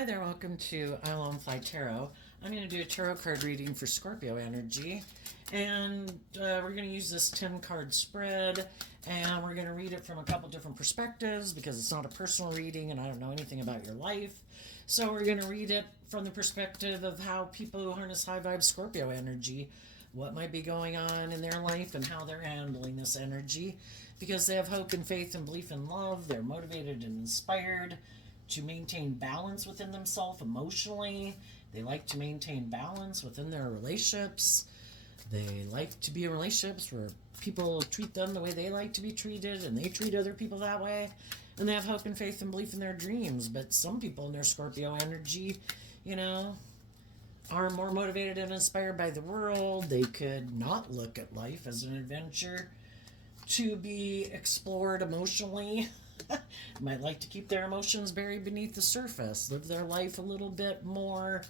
Hi there, welcome to I'll Fly Tarot. I'm going to do a tarot card reading for Scorpio energy, and we're going to use this 10 card spread, and we're going to read it from a couple different perspectives because it's not a personal reading and I don't know anything about your life. So we're going to read it from the perspective of how people who harness high vibe Scorpio energy, what might be going on in their life and how they're handling this energy, because they have hope and faith and belief in love. They're motivated and inspired to maintain balance within themselves emotionally. They like to maintain balance within their relationships. They like to be in relationships where people treat them the way they like to be treated and they treat other people that way. And they have hope and faith and belief in their dreams. But some people in their Scorpio energy, are more motivated and inspired by the world. They could not look at life as an adventure to be explored emotionally. Might like to keep their emotions buried beneath the surface, live their life a little bit more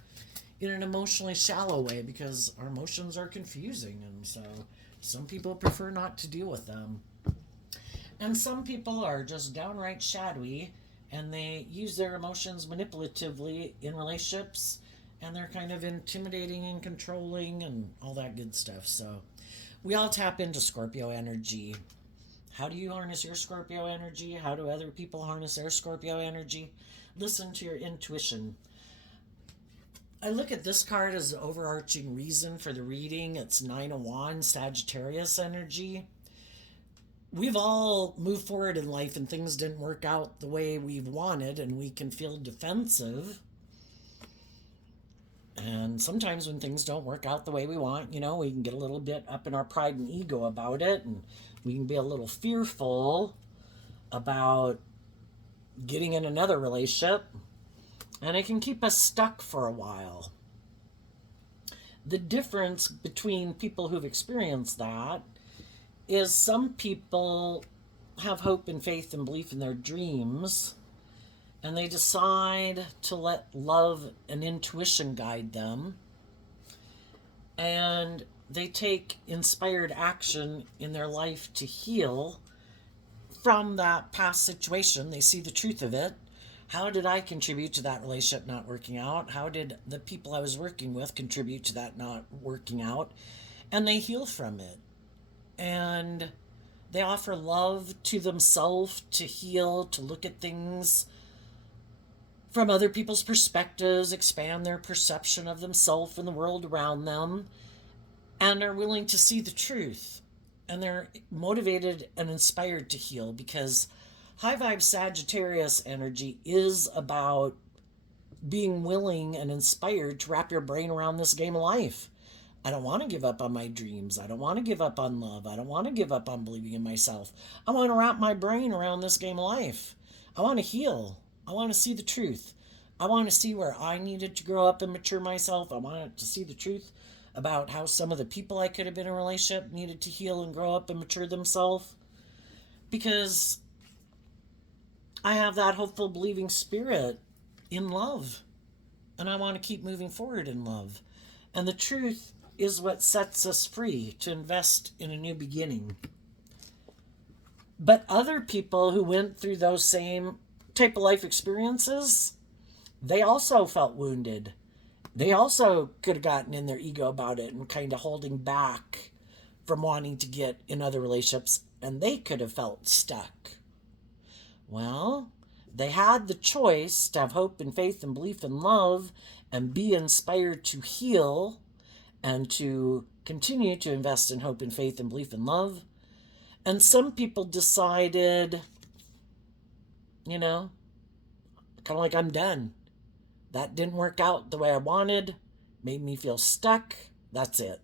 in an emotionally shallow way because our emotions are confusing, and so some people prefer not to deal with them. And some people are just downright shadowy and they use their emotions manipulatively in relationships, and they're kind of intimidating and controlling and all that good stuff. So we all tap into Scorpio energy. How do you harness your Scorpio energy? How do other people harness their Scorpio energy? Listen to your intuition. I look at this card as the overarching reason for the reading. It's Nine of Wands, Sagittarius energy. We've all moved forward in life and things didn't work out the way we've wanted, and we can feel defensive. And sometimes when things don't work out the way we want, we can get a little bit up in our pride and ego about it, and we can be a little fearful about getting in another relationship, and it can keep us stuck for a while. The difference between people who've experienced that is some people have hope and faith and belief in their dreams, and they decide to let love and intuition guide them, and they take inspired action in their life to heal from that past situation. They see the truth of it. How did I contribute to that relationship not working out? How did the people I was working with contribute to that not working out? And they heal from it. And they offer love to themselves to heal, to look at things from other people's perspectives, expand their perception of themselves and the world around them, and are willing to see the truth. And they're motivated and inspired to heal because high vibe Sagittarius energy is about being willing and inspired to wrap your brain around this game of life. I don't want to give up on my dreams. I don't want to give up on love. I don't want to give up on believing in myself. I want to wrap my brain around this game of life. I want to heal. I want to see the truth. I want to see where I needed to grow up and mature myself. I want to see the truth about how some of the people I could have been in a relationship needed to heal and grow up and mature themselves. Because I have that hopeful, believing spirit in love. And I want to keep moving forward in love. And the truth is what sets us free to invest in a new beginning. But other people who went through those same type of life experiences, they also felt wounded. They also could have gotten in their ego about it and kind of holding back from wanting to get in other relationships, and they could have felt stuck. Well, they had the choice to have hope and faith and belief and love and be inspired to heal and to continue to invest in hope and faith and belief and love. And some people decided, kind of like, I'm done. That didn't work out the way I wanted, made me feel stuck. That's it.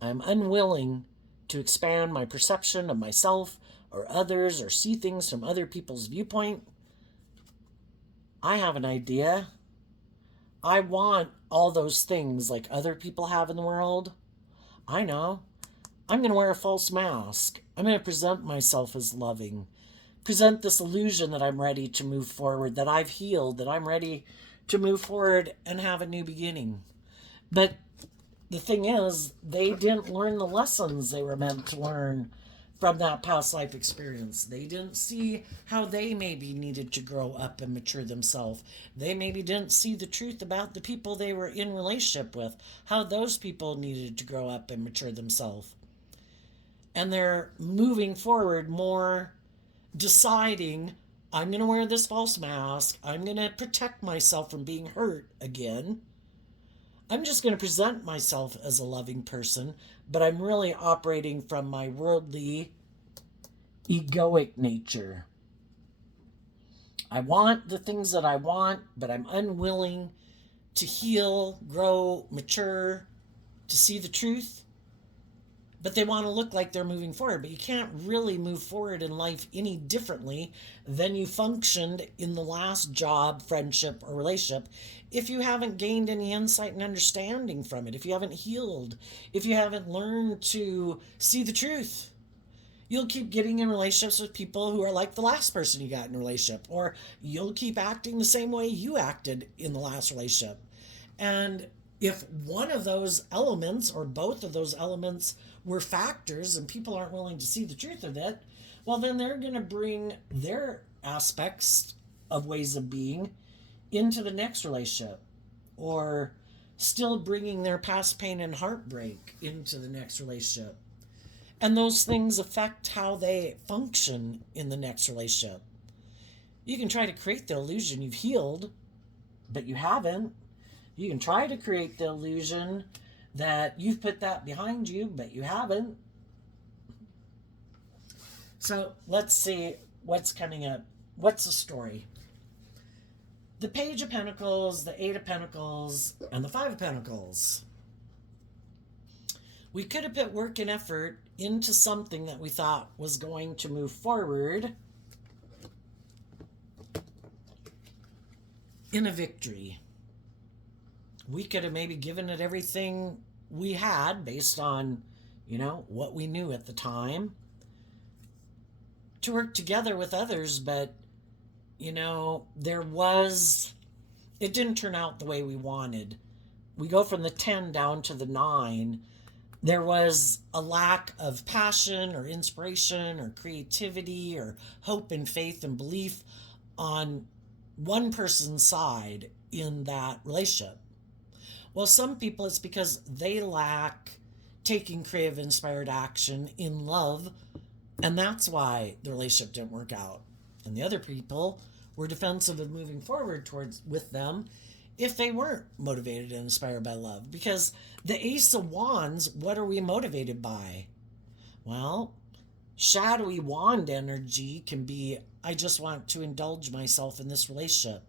I'm unwilling to expand my perception of myself or others or see things from other people's viewpoint. I have an idea. I want all those things like other people have in the world. I know. I'm going to wear a false mask. I'm going to present myself as loving. Present this illusion that I'm ready to move forward, that I've healed, that I'm ready to move forward and have a new beginning. But the thing is, they didn't learn the lessons they were meant to learn from that past life experience. They didn't see how they maybe needed to grow up and mature themselves. They maybe didn't see the truth about the people they were in relationship with, how those people needed to grow up and mature themselves. And they're moving forward more deciding, I'm going to wear this false mask. I'm going to protect myself from being hurt again. I'm just going to present myself as a loving person, but I'm really operating from my worldly, egoic nature. I want the things that I want, but I'm unwilling to heal, grow, mature, to see the truth. But they want to look like they're moving forward. But you can't really move forward in life any differently than you functioned in the last job, friendship, or relationship if you haven't gained any insight and understanding from it, if you haven't healed, if you haven't learned to see the truth. You'll keep getting in relationships with people who are like the last person you got in a relationship, or you'll keep acting the same way you acted in the last relationship. And if one of those elements or both of those elements were factors and people aren't willing to see the truth of it, well, then they're going to bring their aspects of ways of being into the next relationship, or still bringing their past pain and heartbreak into the next relationship. And those things affect how they function in the next relationship. You can try to create the illusion you've healed, but you haven't. You can try to create the illusion that you've put that behind you, but you haven't. So let's see what's coming up. What's the story? The Page of Pentacles, the Eight of Pentacles, and the Five of Pentacles. We could have put work and effort into something that we thought was going to move forward in a victory. We could have maybe given it everything we had based on, what we knew at the time to work together with others, but, it didn't turn out the way we wanted. We go from the 10 down to the 9. There was a lack of passion or inspiration or creativity or hope and faith and belief on one person's side in that relationship. Well, some people, it's because they lack taking creative, inspired action in love, and that's why the relationship didn't work out. And the other people were defensive of moving forward with them if they weren't motivated and inspired by love. Because the Ace of Wands, what are we motivated by? Well, shadowy wand energy can be, I just want to indulge myself in this relationship.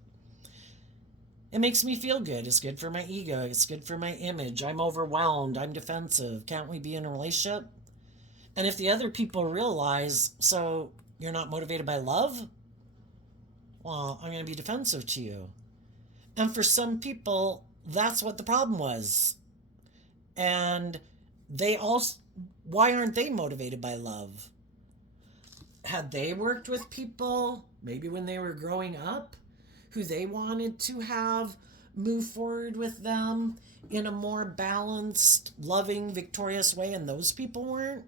It makes me feel good. It's good for my ego. It's good for my image. I'm overwhelmed. I'm defensive. Can't we be in a relationship? And if the other people realize, so you're not motivated by love? Well, I'm going to be defensive to you. And for some people, that's what the problem was. And why aren't they motivated by love? Had they worked with people, maybe when they were growing up, who they wanted to have move forward with them in a more balanced, loving, victorious way, and those people weren't?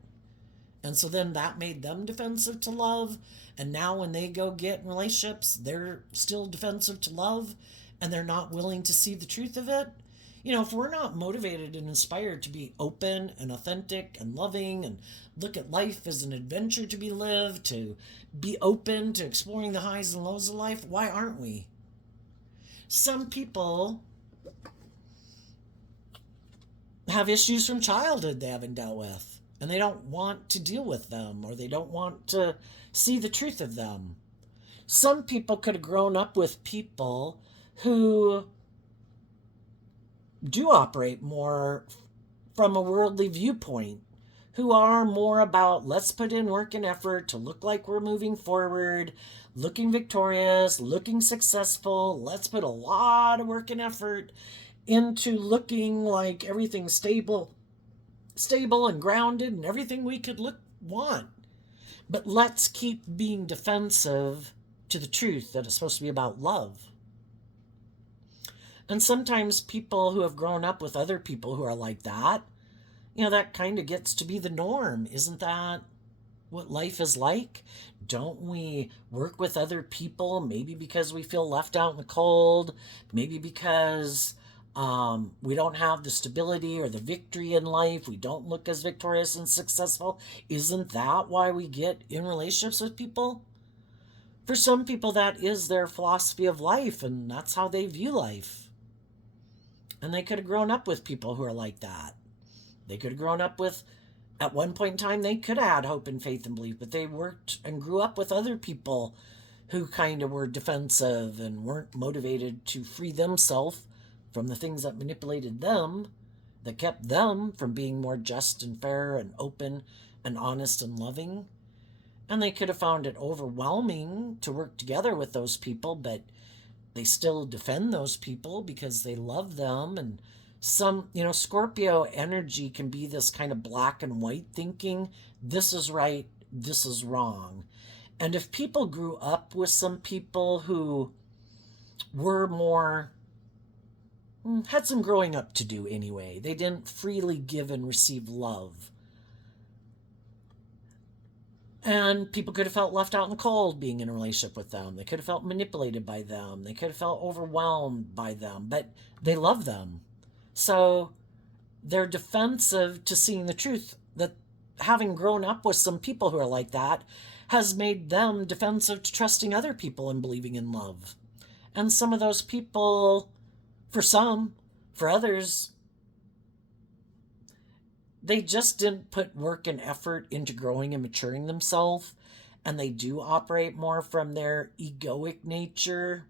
And so then that made them defensive to love. And now when they go get in relationships, they're still defensive to love, and they're not willing to see the truth of it. If we're not motivated and inspired to be open and authentic and loving and look at life as an adventure to be lived, to be open to exploring the highs and lows of life, why aren't we? Some people have issues from childhood they haven't dealt with, and they don't want to deal with them, or they don't want to see the truth of them. Some people could have grown up with people who do operate more from a worldly viewpoint, who are more about let's put in work and effort to look like we're moving forward, looking victorious, looking successful. Let's put a lot of work and effort into looking like everything's stable and grounded and everything we could want. But let's keep being defensive to the truth that it's supposed to be about love. And sometimes people who have grown up with other people who are like that, that kind of gets to be the norm. Isn't that what life is like? Don't we work with other people? Maybe because we feel left out in the cold, maybe because we don't have the stability or the victory in life. We don't look as victorious and successful. Isn't that why we get in relationships with people? For some people, that is their philosophy of life, and that's how they view life. And they could have grown up with people who are like that. They could have grown up with, at one point in time, they could have had hope and faith and belief, but they worked and grew up with other people who kind of were defensive and weren't motivated to free themselves from the things that manipulated them, that kept them from being more just and fair and open and honest and loving. And they could have found it overwhelming to work together with those people, but they still defend those people because they love them. And Scorpio energy can be this kind of black and white thinking. This is right, this is wrong. And if people grew up with some people who were more, had some growing up to do anyway, they didn't freely give and receive love. And people could have felt left out in the cold being in a relationship with them. They could have felt manipulated by them. They could have felt overwhelmed by them, but they love them. So they're defensive to seeing the truth that having grown up with some people who are like that has made them defensive to trusting other people and believing in love. And some of those people, for some, for others, they just didn't put work and effort into growing and maturing themselves, and they do operate more from their egoic nature.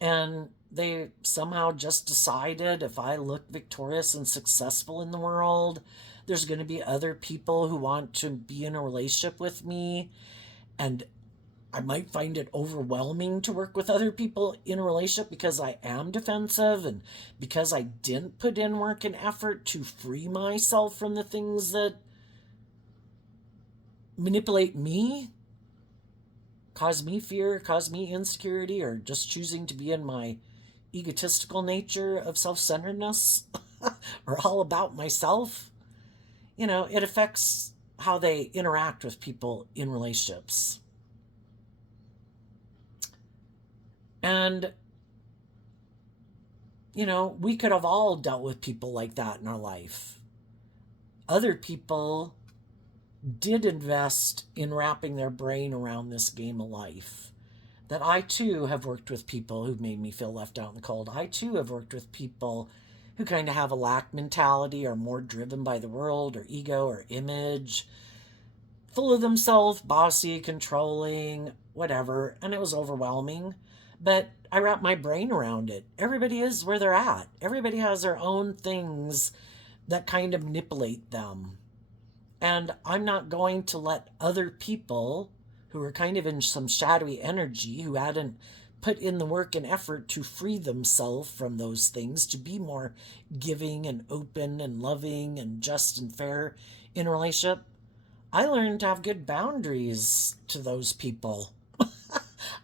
And they somehow just decided, if I look victorious and successful in the world, there's going to be other people who want to be in a relationship with me, and I might find it overwhelming to work with other people in a relationship because I am defensive and because I didn't put in work and effort to free myself from the things that manipulate me, cause me fear, cause me insecurity, or just choosing to be in my egotistical nature of self centeredness or all about myself. It affects how they interact with people in relationships. And, we could have all dealt with people like that in our life. Other people did invest in wrapping their brain around this game of life. That I too have worked with people who've made me feel left out in the cold. I too have worked with people who kind of have a lack mentality, or more driven by the world or ego or image, full of themselves, bossy, controlling, whatever, and it was overwhelming. But I wrap my brain around it. Everybody is where they're at. Everybody has their own things that kind of manipulate them. And I'm not going to let other people who are kind of in some shadowy energy, who hadn't put in the work and effort to free themselves from those things, to be more giving and open and loving and just and fair in a relationship. I learned to have good boundaries to those people.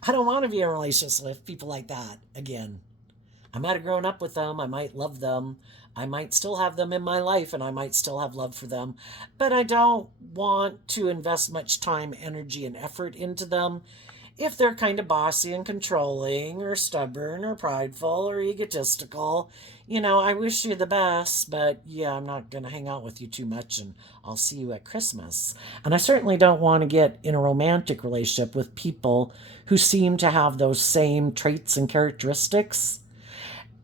I don't want to be in a relationship with people like that again. I might have grown up with them. I might love them. I might still have them in my life, and I might still have love for them. But I don't want to invest much time, energy, and effort into them if they're kind of bossy and controlling or stubborn or prideful or egotistical. I wish you the best, but yeah, I'm not going to hang out with you too much, and I'll see you at Christmas. And I certainly don't want to get in a romantic relationship with people who seem to have those same traits and characteristics.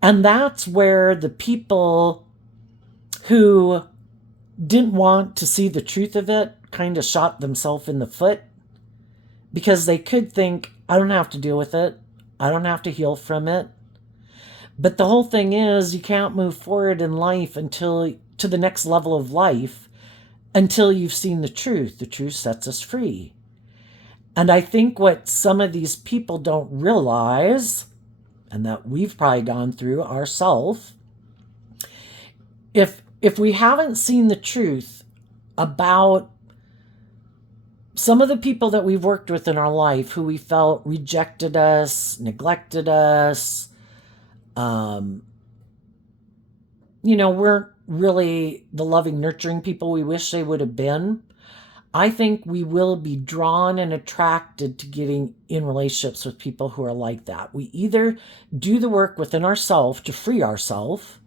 And that's where the people who didn't want to see the truth of it kind of shot themselves in the foot, because they could think, I don't have to deal with it. I don't have to heal from it. But the whole thing is, you can't move forward in life until to the next level of life until you've seen the truth. The truth sets us free. And I think what some of these people don't realize, and that we've probably gone through ourselves, if we haven't seen the truth about some of the people that we've worked with in our life who we felt rejected us, neglected us, weren't really the loving, nurturing people we wish they would have been, I think we will be drawn and attracted to getting in relationships with people who are like that. We either do the work within ourselves to free ourselves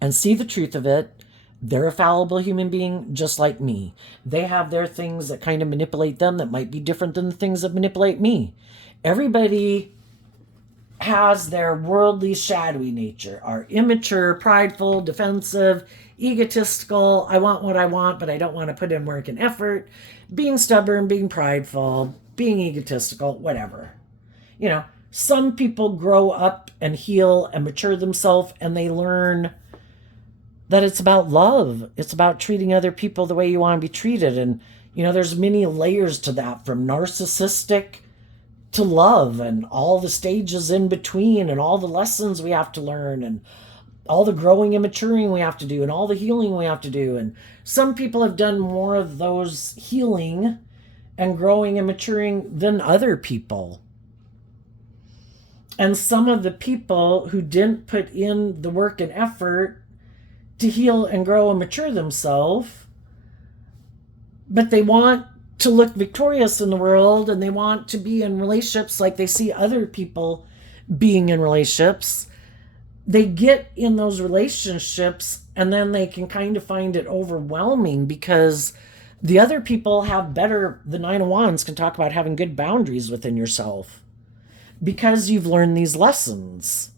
and see the truth of it. They're a fallible human being just like me. They have their things that kind of manipulate them that might be different than the things that manipulate me. Everybody has their worldly, shadowy nature, our immature, prideful, defensive, egotistical, I want what I want, but I don't want to put in work and effort, being stubborn, being prideful, being egotistical, whatever. You know, some people grow up and heal and mature themselves, and they learn that it's about love. It's about treating other people the way you want to be treated. And, you know, there's many layers to that, from narcissistic to love, and all the stages in between, and all the lessons we have to learn, and all the growing and maturing we have to do, and all the healing we have to do. And some people have done more of those healing and growing and maturing than other people. And some of the people who didn't put in the work and effort to heal and grow and mature themselves, but they want to look victorious in the world, and they want to be in relationships like they see other people being in relationships. They get in those relationships, and then they can kind of find it overwhelming because the other people have better, the Nine of Wands can talk about having good boundaries within yourself because you've learned these lessons.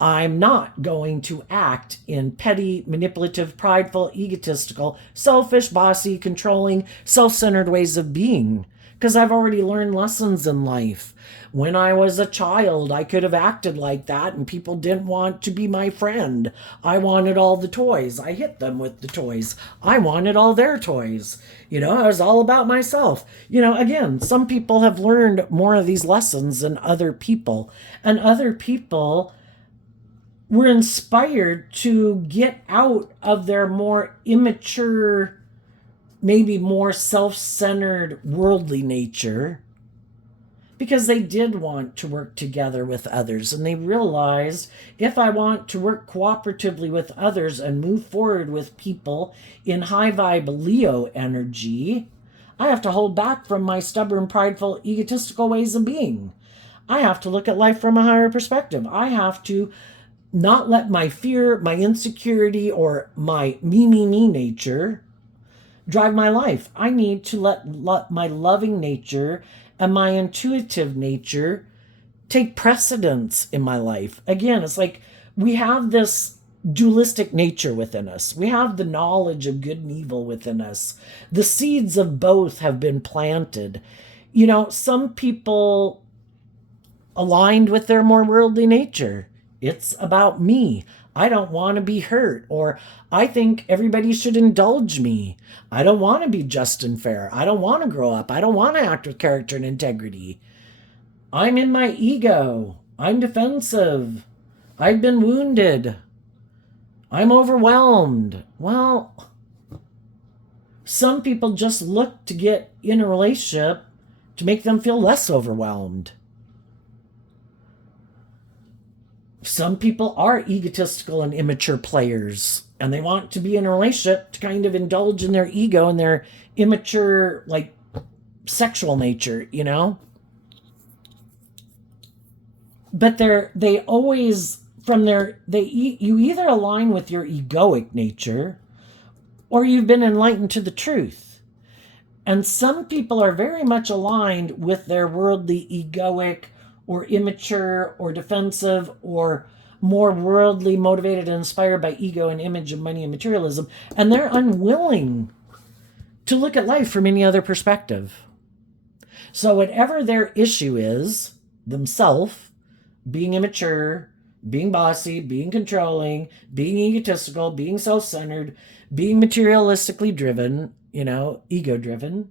I'm not going to act in petty, manipulative, prideful, egotistical, selfish, bossy, controlling, self-centered ways of being, because I've already learned lessons in life. When I was a child, I could have acted like that, and people didn't want to be my friend. I wanted all the toys. I hit them with the toys. I wanted all their toys. You know, I was all about myself. You know, again, some people have learned more of these lessons than other people, and other people were inspired to get out of their more immature, maybe more self-centered, worldly nature, because they did want to work together with others. And they realized, if I want to work cooperatively with others and move forward with people in high vibe Leo energy, I have to hold back from my stubborn, prideful, egotistical ways of being. I have to look at life from a higher perspective. I have to not let my fear, my insecurity, or my me nature drive my life. I need to let my loving nature and my intuitive nature take precedence in my life. Again, it's like we have this dualistic nature within us. We have the knowledge of good and evil within us. The seeds of both have been planted. You know, some people aligned with their more worldly nature. It's about me. I don't want to be hurt, or I think everybody should indulge me. I don't want to be just and fair. I don't want to grow up. I don't want to act with character and integrity. I'm in my ego. I'm defensive. I've been wounded. I'm overwhelmed. Well, some people just look to get in a relationship to make them feel less overwhelmed. Some people are egotistical and immature players, and they want to be in a relationship to kind of indulge in their ego and their immature, like, sexual nature, you know? But they always, you either align with your egoic nature, or you've been enlightened to the truth. And some people are very much aligned with their worldly, egoic, or immature, or defensive, or more worldly motivated and inspired by ego and image of money and materialism, and they're unwilling to look at life from any other perspective. So whatever their issue is, themselves, being immature, being bossy, being controlling, being egotistical, being self-centered, being materialistically driven, you know, ego-driven,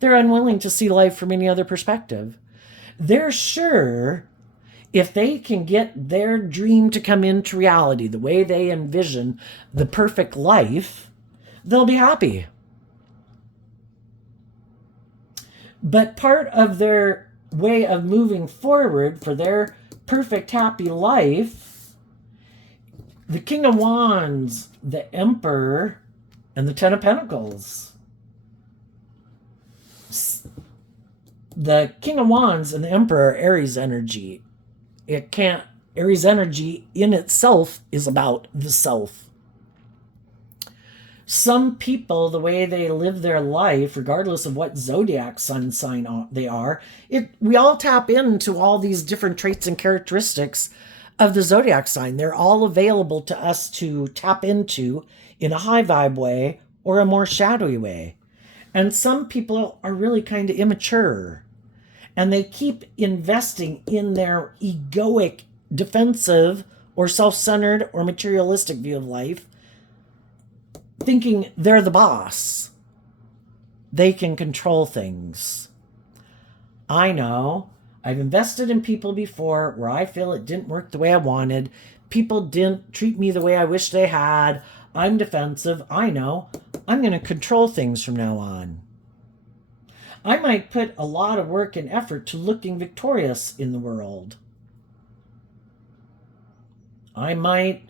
they're unwilling to see life from any other perspective. They're sure if they can get their dream to come into reality the way they envision the perfect life, they'll be happy. But part of their way of moving forward for their perfect, happy life, the King of Wands, the Emperor, and the Ten of Pentacles. The King of Wands and the Emperor are Aries energy. It can't, Aries energy in itself is about the self. Some people, the way they live their life, regardless of what zodiac sun sign they are, we all tap into all these different traits and characteristics of the zodiac sign. They're all available to us to tap into in a high vibe way or a more shadowy way. And some people are really kind of immature, and they keep investing in their egoic, defensive, or self-centered or materialistic view of life, thinking they're the boss. They can control things. I know. I've invested in people before where I feel it didn't work the way I wanted. People didn't treat me the way I wish they had. I'm defensive. I know. I'm going to control things from now on. I might put a lot of work and effort to looking victorious in the world. I might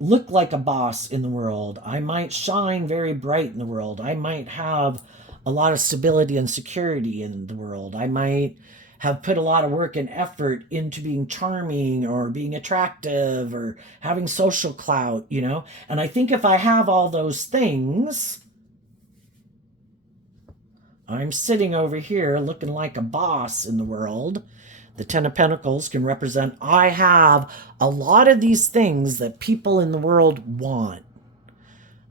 look like a boss in the world. I might shine very bright in the world. I might have a lot of stability and security in the world. I might have put a lot of work and effort into being charming or being attractive or having social clout, you know? And I think if I have all those things, I'm sitting over here looking like a boss in the world. The Ten of Pentacles can represent, I have a lot of these things that people in the world want.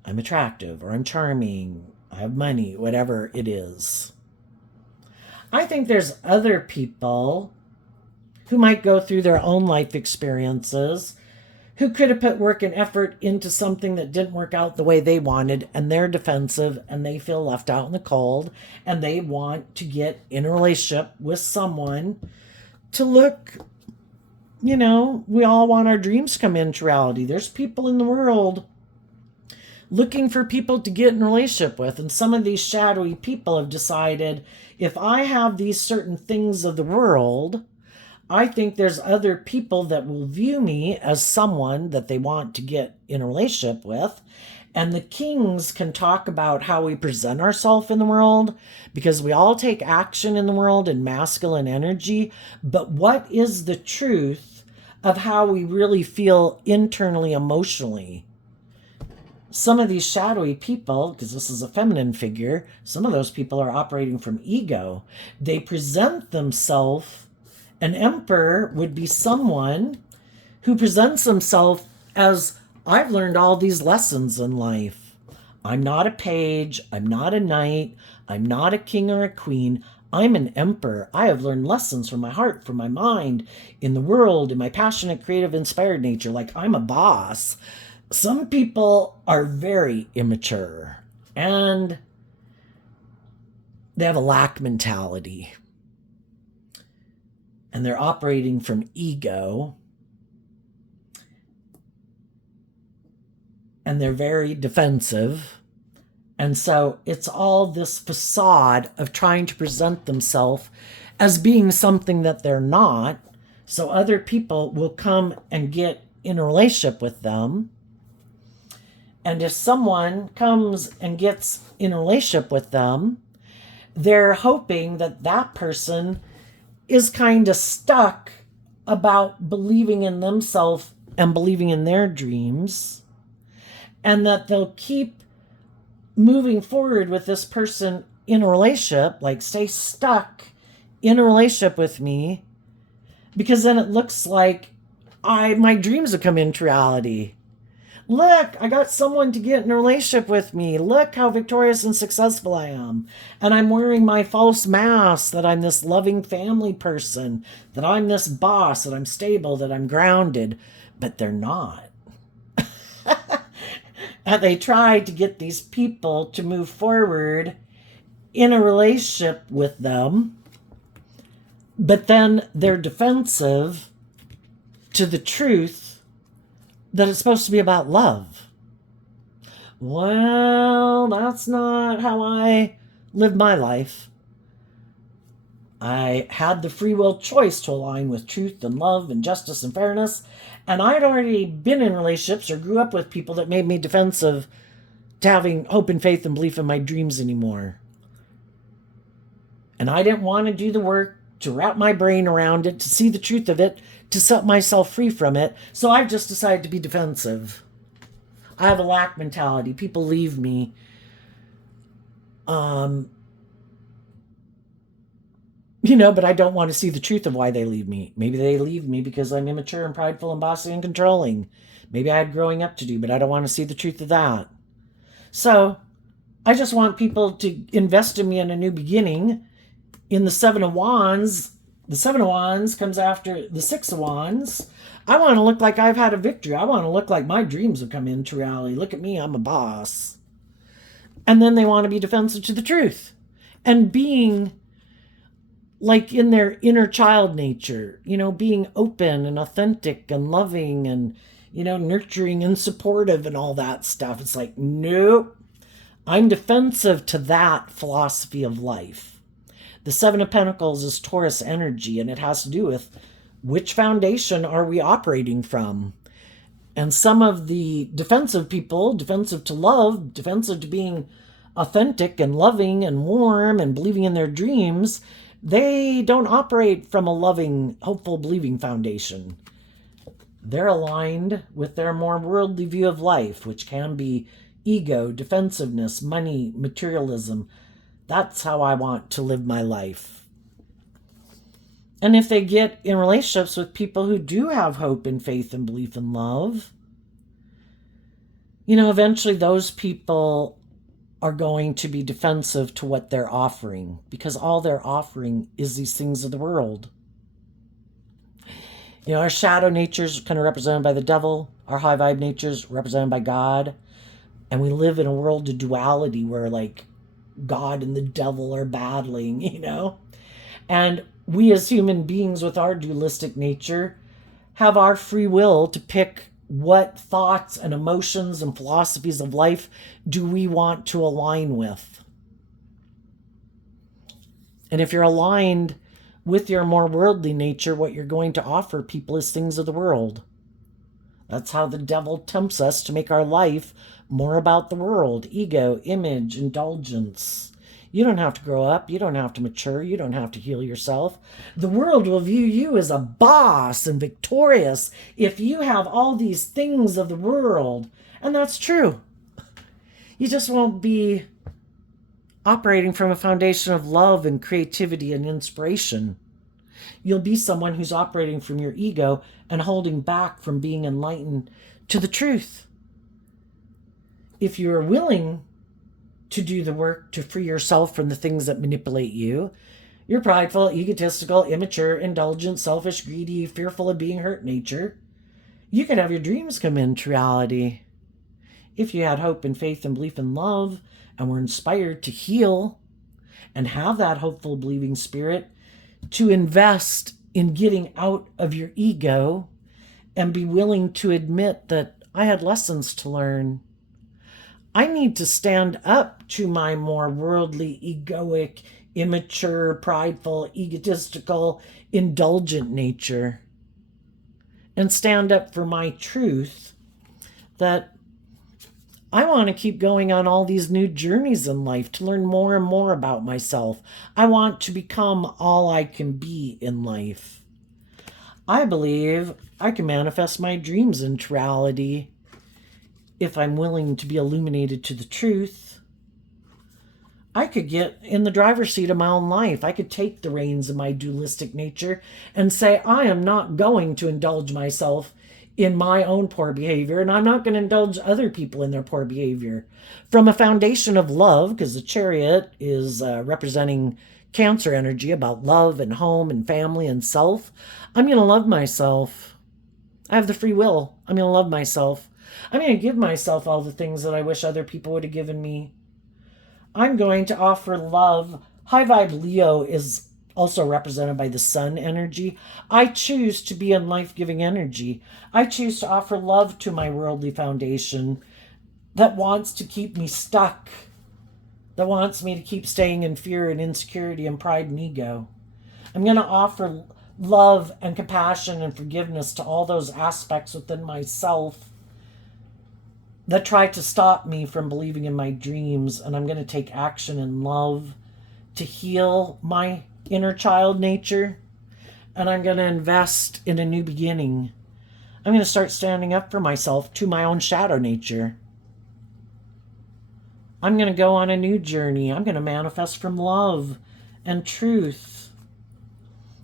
I'm attractive, or I'm charming, I have money, whatever it is. I think there's other people who might go through their own life experiences who could have put work and effort into something that didn't work out the way they wanted, and they're defensive and they feel left out in the cold, and they want to get in a relationship with someone to look, you know, we all want our dreams to come into reality. There's people in the world looking for people to get in a relationship with, and some of these shadowy people have decided, if I have these certain things of the world, I think there's other people that will view me as someone that they want to get in a relationship with. And the kings can talk about how we present ourselves in the world, because we all take action in the world in masculine energy. But what is the truth of how we really feel internally, emotionally? Some of these shadowy people, because this is a feminine figure, some of those people are operating from ego. They present themselves, an emperor would be someone who presents himself as, I've learned all these lessons in life. I'm not a page. I'm not a knight. I'm not a king or a queen. I'm an emperor. I have learned lessons from my heart, from my mind, in the world, in my passionate, creative, inspired nature. Like, I'm a boss. Some people are very immature, and they have a lack mentality, and they're operating from ego, and they're very defensive. And so it's all this facade of trying to present themselves as being something that they're not, so other people will come and get in a relationship with them. And if someone comes and gets in a relationship with them, they're hoping that that person is kind of stuck about believing in themselves and believing in their dreams, and that they'll keep moving forward with this person in a relationship, like stay stuck in a relationship with me, because then it looks like my dreams have come into reality. Look, I got someone to get in a relationship with me. Look how victorious and successful I am. And I'm wearing my false mask that I'm this loving family person, that I'm this boss, that I'm stable, that I'm grounded. But they're not. And they try to get these people to move forward in a relationship with them, but then they're defensive to the truth that it's supposed to be about love. Well, that's not how I live my life. I had the free will choice to align with truth and love and justice and fairness, and I'd already been in relationships or grew up with people that made me defensive to having hope and faith and belief in my dreams anymore. And I didn't want to do the work to wrap my brain around it, to see the truth of it, to set myself free from it. So I've just decided to be defensive. I have a lack mentality. People leave me. But I don't want to see the truth of why they leave me. Maybe they leave me because I'm immature and prideful and bossy and controlling. Maybe I had growing up to do, but I don't want to see the truth of that. So I just want people to invest in me in a new beginning. In the Seven of Wands, the Seven of Wands comes after the Six of Wands. I want to look like I've had a victory. I want to look like my dreams have come into reality. Look at me, I'm a boss. And then they want to be defensive to the truth. And being like in their inner child nature, being open and authentic and loving and, nurturing and supportive and all that stuff. It's like, nope, I'm defensive to that philosophy of life. The Seven of Pentacles is Taurus energy, and it has to do with which foundation are we operating from. And some of the defensive people, defensive to love, defensive to being authentic and loving and warm and believing in their dreams, they don't operate from a loving, hopeful, believing foundation. They're aligned with their more worldly view of life, which can be ego, defensiveness, money, materialism. That's how I want to live my life. And if they get in relationships with people who do have hope and faith and belief and love, eventually those people are going to be defensive to what they're offering, because all they're offering is these things of the world. Our shadow natures kind of represented by the devil, our high vibe natures represented by God, and we live in a world of duality where like God and the devil are battling, and we as human beings with our dualistic nature have our free will to pick what thoughts and emotions and philosophies of life do we want to align with. And if you're aligned with your more worldly nature, what you're going to offer people is things of the world. That's how the devil tempts us to make our life more about the world. Ego, image, indulgence. You don't have to grow up. You don't have to mature. You don't have to heal yourself. The world will view you as a boss and victorious if you have all these things of the world. And that's true. You just won't be operating from a foundation of love and creativity and inspiration. You'll be someone who's operating from your ego and holding back from being enlightened to the truth. If you're willing to do the work to free yourself from the things that manipulate you, you're prideful, egotistical, immature, indulgent, selfish, greedy, fearful of being hurt nature, you can have your dreams come into reality. If you had hope and faith and belief in love and were inspired to heal and have that hopeful, believing spirit, to invest in getting out of your ego and be willing to admit that I had lessons to learn. I need to stand up to my more worldly, egoic, immature, prideful, egotistical, indulgent nature and stand up for my truth that I want to keep going on all these new journeys in life to learn more and more about myself. I want to become all I can be in life. I believe I can manifest my dreams into reality if I'm willing to be illuminated to the truth. I could get in the driver's seat of my own life. I could take the reins of my dualistic nature and say, I am not going to indulge myself in my own poor behavior, and I'm not going to indulge other people in their poor behavior. From a foundation of love, because the Chariot is representing Cancer energy about love and home and family and self, I'm going to love myself. I have the free will. I'm going to love myself. I'm going to give myself all the things that I wish other people would have given me. I'm going to offer love. High vibe Leo is also represented by the sun energy. I choose to be in life-giving energy. I choose to offer love to my worldly foundation that wants to keep me stuck, that wants me to keep staying in fear and insecurity and pride and ego. I'm going to offer love and compassion and forgiveness to all those aspects within myself that try to stop me from believing in my dreams, and I'm going to take action in love to heal my inner child nature. And I'm going to invest in a new beginning. I'm going to start standing up for myself to my own shadow nature. I'm going to go on a new journey. I'm going to manifest from love and truth,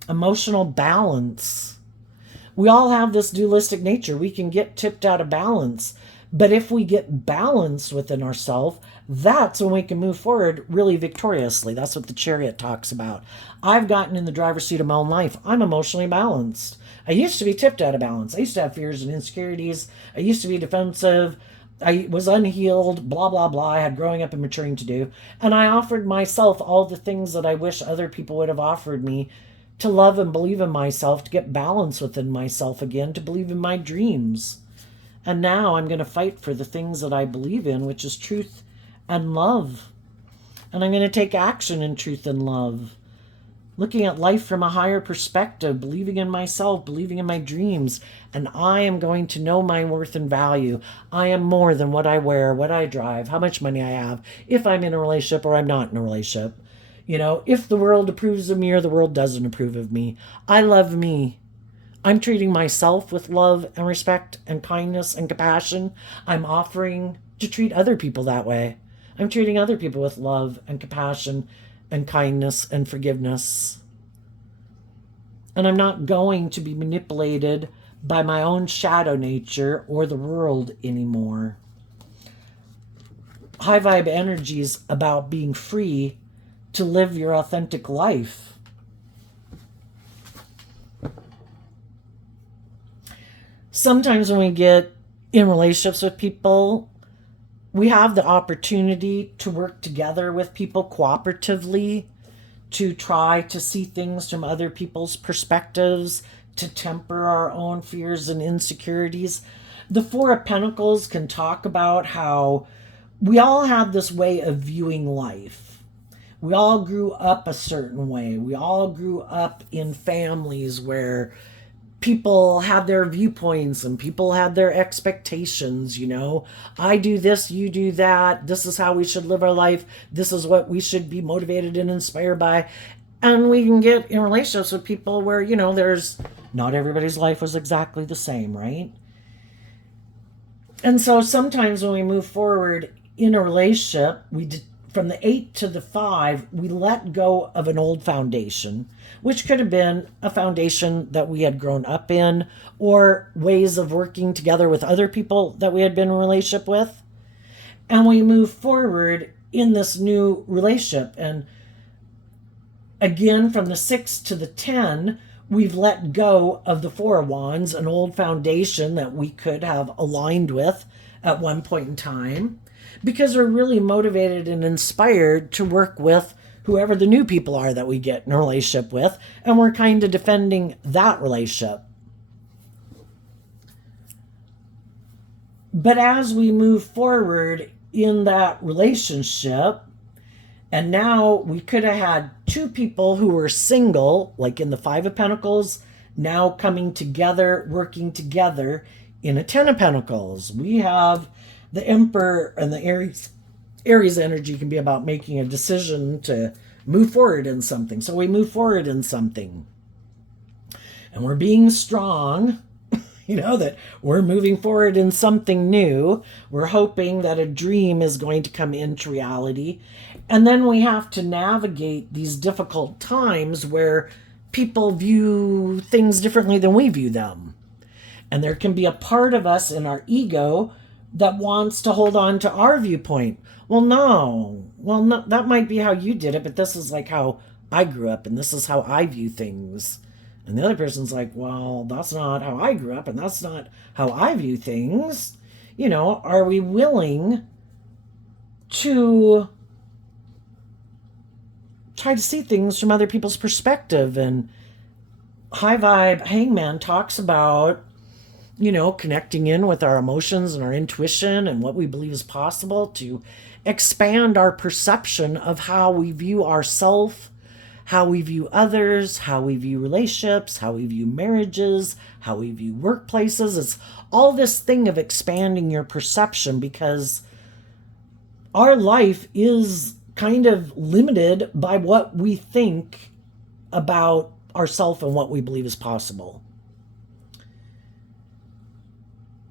emotional balance. We all have this dualistic nature. We can get tipped out of balance. But if we get balance within ourselves, that's when we can move forward really victoriously. That's what the Chariot talks about. I've gotten in the driver's seat of my own life. I'm emotionally balanced. I used to be tipped out of balance. I used to have fears and insecurities. I used to be defensive. I was unhealed, blah, blah, blah. I had growing up and maturing to do. And I offered myself all the things that I wish other people would have offered me, to love and believe in myself, to get balance within myself again, to believe in my dreams. And now I'm going to fight for the things that I believe in, which is truth and love. And I'm going to take action in truth and love. Looking at life from a higher perspective, believing in myself, believing in my dreams. And I am going to know my worth and value. I am more than what I wear, what I drive, how much money I have, if I'm in a relationship or I'm not in a relationship. You know, if the world approves of me or the world doesn't approve of me. I love me. I'm treating myself with love and respect and kindness and compassion. I'm offering to treat other people that way. I'm treating other people with love and compassion and kindness and forgiveness. And I'm not going to be manipulated by my own shadow nature or the world anymore. High vibe energy is about being free to live your authentic life. Sometimes when we get in relationships with people, we have the opportunity to work together with people cooperatively, to try to see things from other people's perspectives, to temper our own fears and insecurities. The Four of Pentacles can talk about how we all have this way of viewing life. We all grew up a certain way. We all grew up in families where people had their viewpoints and people had their expectations, you know. I do this, you do that. This is how we should live our life. This is what we should be motivated and inspired by. And we can get in relationships with people where, you know, there's not everybody's life was exactly the same, right? And so sometimes when we move forward in a relationship, from the 8 to the 5, we let go of an old foundation, which could have been a foundation that we had grown up in, or ways of working together with other people that we had been in a relationship with. And we move forward in this new relationship. And again, from the 6 to the 10, we've let go of the Four of Wands, an old foundation that we could have aligned with at one point in time, because we're really motivated and inspired to work with whoever the new people are that we get in a relationship with, and we're kind of defending that relationship. But as we move forward in that relationship, and now we could have had two people who were single, like in the Five of Pentacles, now coming together, working together in a Ten of Pentacles. We have the Emperor and the Aries. Aries energy can be about making a decision to move forward in something. So we move forward in something. And we're being strong, you know, that we're moving forward in something new. We're hoping that a dream is going to come into reality. And then we have to navigate these difficult times where people view things differently than we view them. And there can be a part of us in our ego that wants to hold on to our viewpoint. Well, no, that might be how you did it, but this is like how I grew up, and this is how I view things. And the other person's like, well, that's not how I grew up, and that's not how I view things. You know, are we willing to try to see things from other people's perspective? And High Vibe Hangman talks about, you know, connecting in with our emotions and our intuition and what we believe is possible to expand our perception of how we view ourselves, how we view others, how we view relationships, how we view marriages, how we view workplaces. It's all this thing of expanding your perception, because our life is kind of limited by what we think about ourselves and what we believe is possible.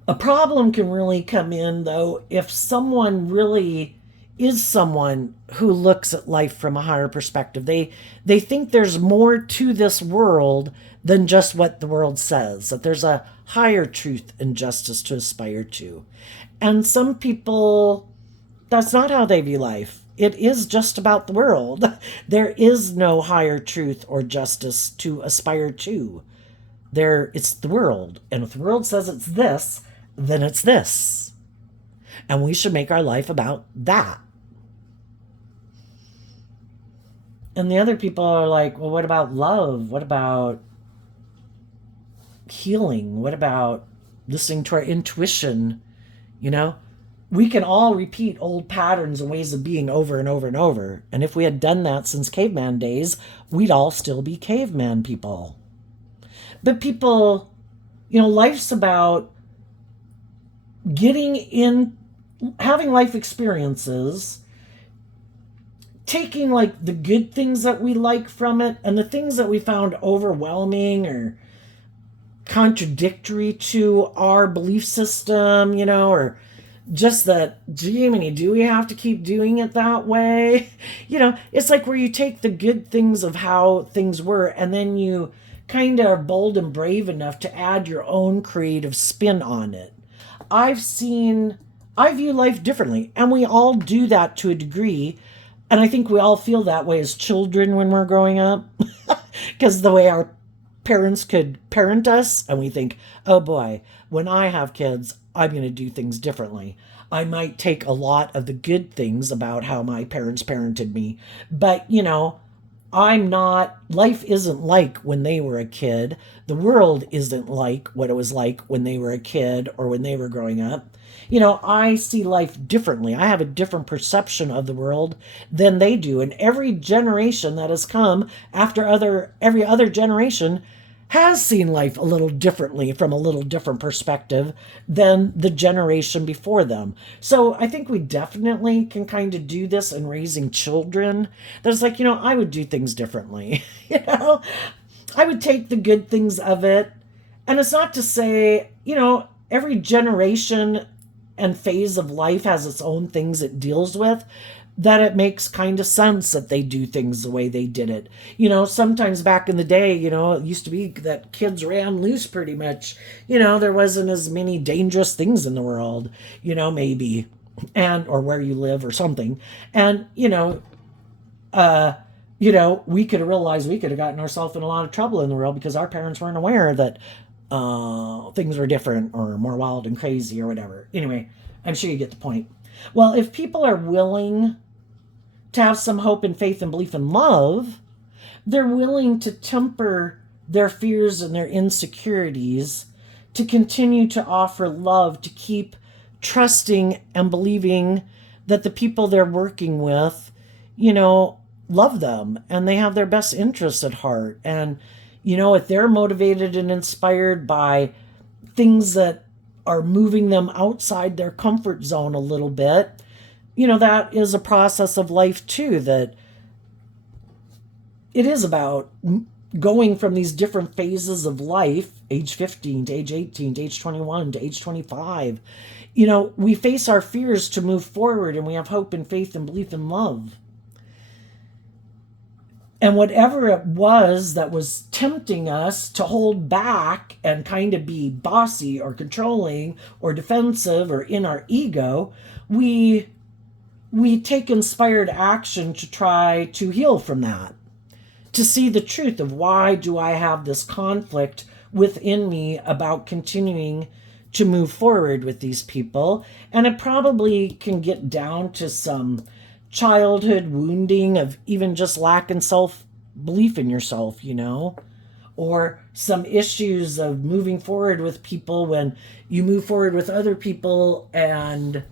A problem can really come in, though, if someone really is someone who looks at life from a higher perspective. They think there's more to this world than just what the world says, that there's a higher truth and justice to aspire to. And some people, that's not how they view life. It is just about the world. There is no higher truth or justice to aspire to. It's the world. And if the world says it's this, then it's this. And we should make our life about that. And the other people are like, well, what about love? What about healing? What about listening to our intuition? You know, we can all repeat old patterns and ways of being over and over and over. And if we had done that since caveman days, we'd all still be caveman people. But people, life's about having life experiences, taking like the good things that we like from it and the things that we found overwhelming or contradictory to our belief system, or just that, gee, do we have to keep doing it that way? It's like where you take the good things of how things were and then you kind of are bold and brave enough to add your own creative spin on it. I view life differently, and we all do that to a degree. And I think we all feel that way as children when we're growing up, because the way our parents could parent us, and we think, oh boy, when I have kids, I'm going to do things differently. I might take a lot of the good things about how my parents parented me, but life isn't like when they were a kid. The world isn't like what it was like when they were a kid or when they were growing up. I see life differently. I have a different perception of the world than they do. And every generation that has come after every other generation has seen life a little differently from a little different perspective than the generation before them. So I think we definitely can kind of do this in raising children. That's like, I would do things differently. I would take the good things of it. And it's not to say, every generation and phase of life has its own things it deals with, that it makes kind of sense that they do things the way they did it. Sometimes back in the day, it used to be that kids ran loose pretty much. There wasn't as many dangerous things in the world, maybe, or where you live or something. And, we could have realized we could have gotten ourselves in a lot of trouble in the world because our parents weren't aware that things were different or more wild and crazy or whatever. Anyway, I'm sure you get the point. Well, if people are willing to have some hope and faith and belief in love, they're willing to temper their fears and their insecurities to continue to offer love, to keep trusting and believing that the people they're working with, love them and they have their best interests at heart. And, if they're motivated and inspired by things that are moving them outside their comfort zone a little bit, that is a process of life too, that it is about going from these different phases of life, age 15 to age 18 to age 21 to age 25. We face our fears to move forward and we have hope and faith and belief in love. And whatever it was that was tempting us to hold back and kind of be bossy or controlling or defensive or in our ego, we take inspired action to try to heal from that, to see the truth of why do I have this conflict within me about continuing to move forward with these people. And it probably can get down to some childhood wounding of even just lack in self-belief in yourself, or some issues of moving forward with people when you move forward with other people and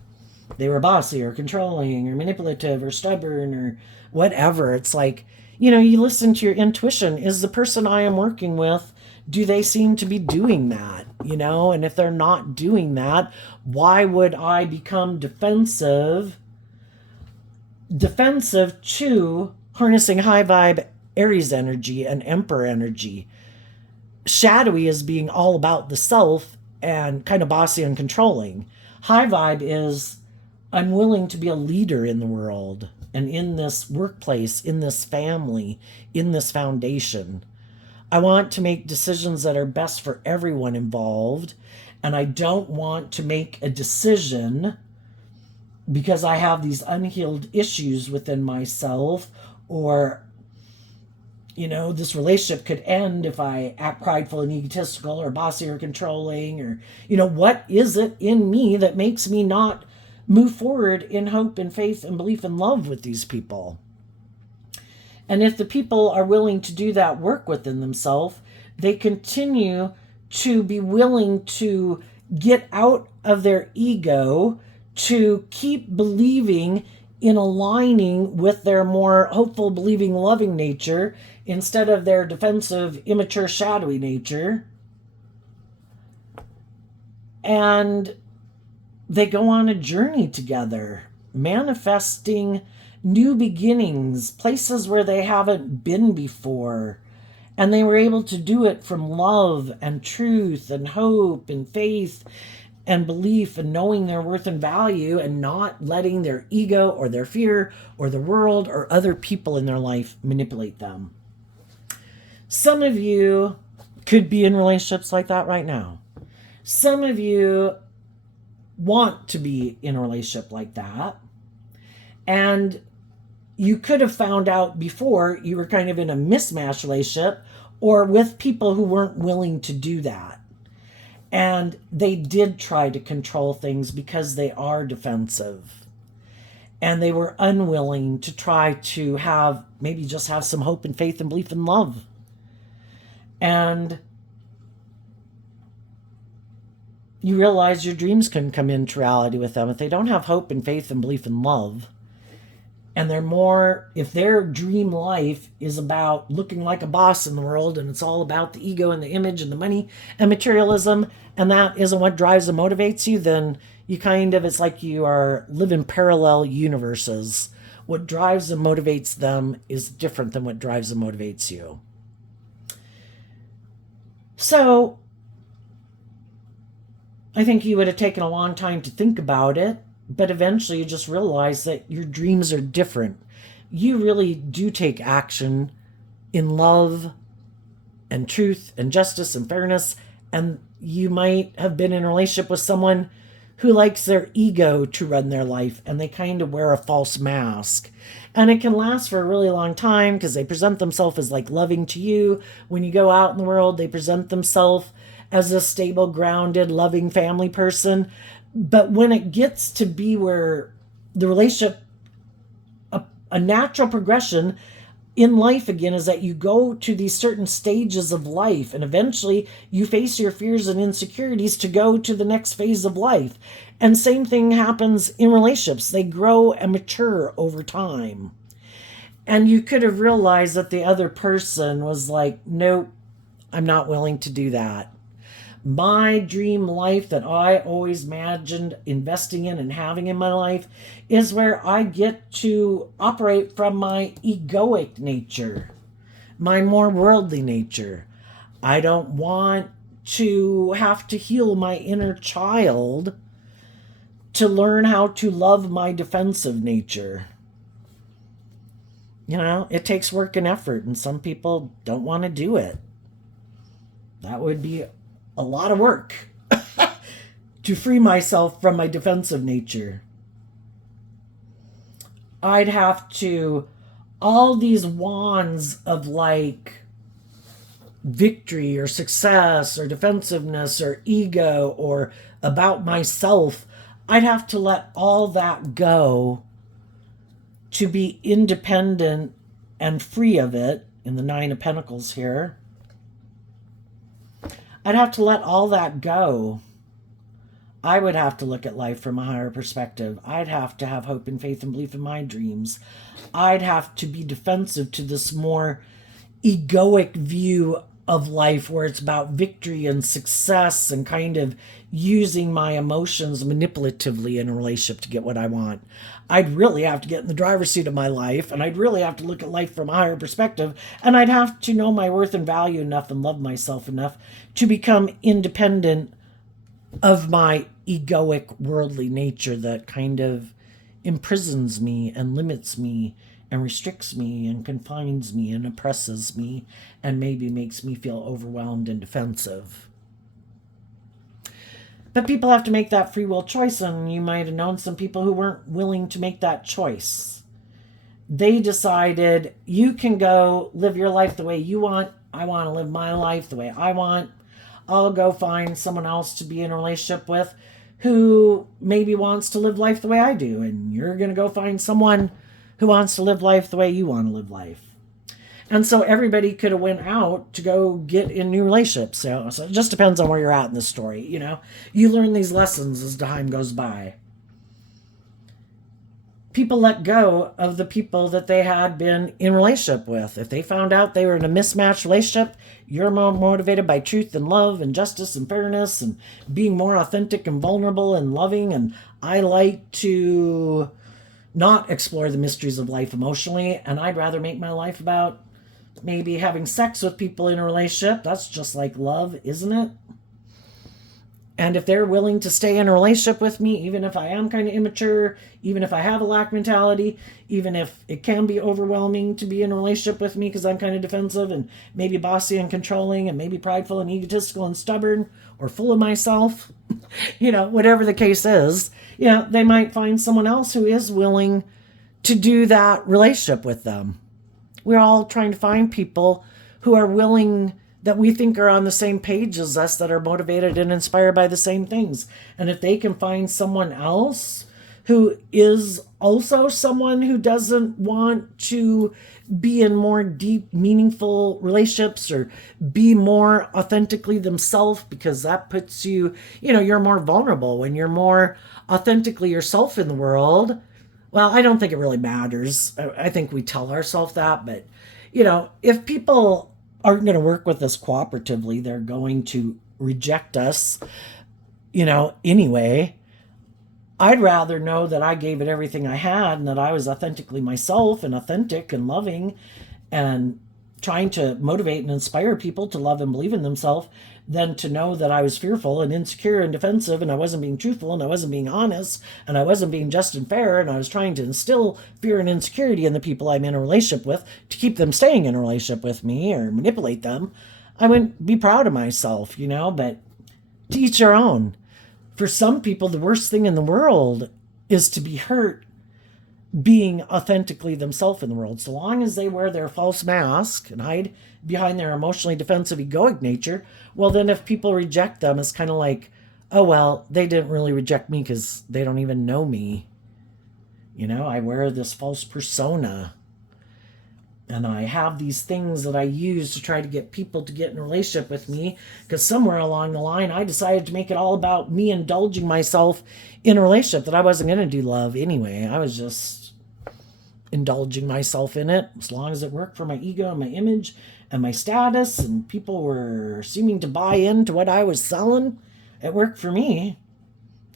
they were bossy or controlling or manipulative or stubborn or whatever. It's like, you listen to your intuition. Is the person I am working with, do they seem to be doing that? And if they're not doing that, why would I become defensive defensive to harnessing high vibe Aries energy and Emperor energy. Shadowy is being all about the self and kind of bossy and controlling. High vibe is I'm willing to be a leader in the world and in this workplace, in this family, in this foundation. I want to make decisions that are best for everyone involved, and I don't want to make a decision because I have these unhealed issues within myself, or this relationship could end if I act prideful and egotistical or bossy or controlling, or what is it in me that makes me not move forward in hope and faith and belief and love with these people. And if the people are willing to do that work within themselves, they continue to be willing to get out of their ego, to keep believing in aligning with their more hopeful, believing, loving nature instead of their defensive, immature, shadowy nature. And they go on a journey together, manifesting new beginnings, places where they haven't been before. And they were able to do it from love and truth and hope and faith and belief and knowing their worth and value, and not letting their ego or their fear or the world or other people in their life manipulate them. Some of you could be in relationships like that right now. Some of you want to be in a relationship like that. And you could have found out before you were kind of in a mismatched relationship or with people who weren't willing to do that. And they did try to control things because they are defensive. And they were unwilling to try to maybe just have some hope and faith and belief and love. And you realize your dreams can come into reality with them. If they don't have hope and faith and belief and love, and if their dream life is about looking like a boss in the world, and it's all about the ego and the image and the money and materialism, and that isn't what drives and motivates you, then it's like you are living parallel universes. What drives and motivates them is different than what drives and motivates you. So I think you would have taken a long time to think about it, but eventually you just realize that your dreams are different. You really do take action in love and truth and justice and fairness, and you might have been in a relationship with someone who likes their ego to run their life, and they kind of wear a false mask. And it can last for a really long time because they present themselves as like loving to you. When you go out in the world, they present themselves as a stable, grounded, loving family person. But when it gets to be where the relationship, a natural progression in life again is that you go to these certain stages of life, and eventually you face your fears and insecurities to go to the next phase of life. And same thing happens in relationships. They grow and mature over time. And you could have realized that the other person was like, nope, I'm not willing to do that. My dream life that I always imagined investing in and having in my life is where I get to operate from my egoic nature, my more worldly nature. I don't want to have to heal my inner child to learn how to love my defensive nature. It takes work and effort, and some people don't want to do it. That would be a lot of work to free myself from my defensive nature. I'd have to, all these wands of like victory or success or defensiveness or ego or about myself, I'd have to let all that go to be independent and free of it in the Nine of Pentacles here. I'd have to let all that go. I would have to look at life from a higher perspective. I'd have to have hope and faith and belief in my dreams. I'd have to be defensive to this more egoic view of life where it's about victory and success and kind of using my emotions manipulatively in a relationship to get what I want. I'd really have to get in the driver's seat of my life, and I'd really have to look at life from a higher perspective, and I'd have to know my worth and value enough and love myself enough to become independent of my egoic worldly nature that kind of imprisons me and limits me and restricts me and confines me and oppresses me and maybe makes me feel overwhelmed and defensive. But people have to make that free will choice, and you might have known some people who weren't willing to make that choice. They decided, you can go live your life the way you want. I want to live my life the way I want. I'll go find someone else to be in a relationship with who maybe wants to live life the way I do. And you're going to go find someone who wants to live life the way you want to live life. And so everybody could have went out to go get in new relationships. So it just depends on where you're at in the story. You know, you learn these lessons as time goes by. People let go of the people that they had been in relationship with. If they found out they were in a mismatched relationship, you're more motivated by truth and love and justice and fairness and being more authentic and vulnerable and loving. And I like to not explore the mysteries of life emotionally, and I'd rather make my life about maybe having sex with people in a relationship. That's just like love, isn't it? And if they're willing to stay in a relationship with me, even if I am kind of immature, even if I have a lack mentality, even if it can be overwhelming to be in a relationship with me because I'm kind of defensive and maybe bossy and controlling and maybe prideful and egotistical and stubborn or full of myself, you know, whatever the case is, you know, they might find someone else who is willing to do that relationship with them. We're all trying to find people who are willing, that we think are on the same page as us, that are motivated and inspired by the same things. And if they can find someone else who is also someone who doesn't want to be in more deep, meaningful relationships or be more authentically themselves, because that puts you, you know, you're more vulnerable when you're more authentically yourself in the world. Well, I don't think it really matters. I think we tell ourselves that, but, you know, if people aren't going to work with us cooperatively, they're going to reject us, you know, anyway. I'd rather know that I gave it everything I had and that I was authentically myself and authentic and loving and trying to motivate and inspire people to love and believe in themselves than to know that I was fearful and insecure and defensive and I wasn't being truthful and I wasn't being honest and I wasn't being just and fair and I was trying to instill fear and insecurity in the people I'm in a relationship with to keep them staying in a relationship with me or manipulate them. I wouldn't be proud of myself, you know, but to each their own. For some people, the worst thing in the world is to be hurt being authentically themselves in the world. So long as they wear their false mask and hide behind their emotionally defensive, egoic nature, well, then if people reject them, it's kind of like, oh, well, they didn't really reject me because they don't even know me. You know, I wear this false persona. And I have these things that I use to try to get people to get in a relationship with me, because somewhere along the line, I decided to make it all about me indulging myself in a relationship that I wasn't going to do love anyway. I was just indulging myself in it as long as it worked for my ego and my image and my status, and people were seeming to buy into what I was selling. It worked for me.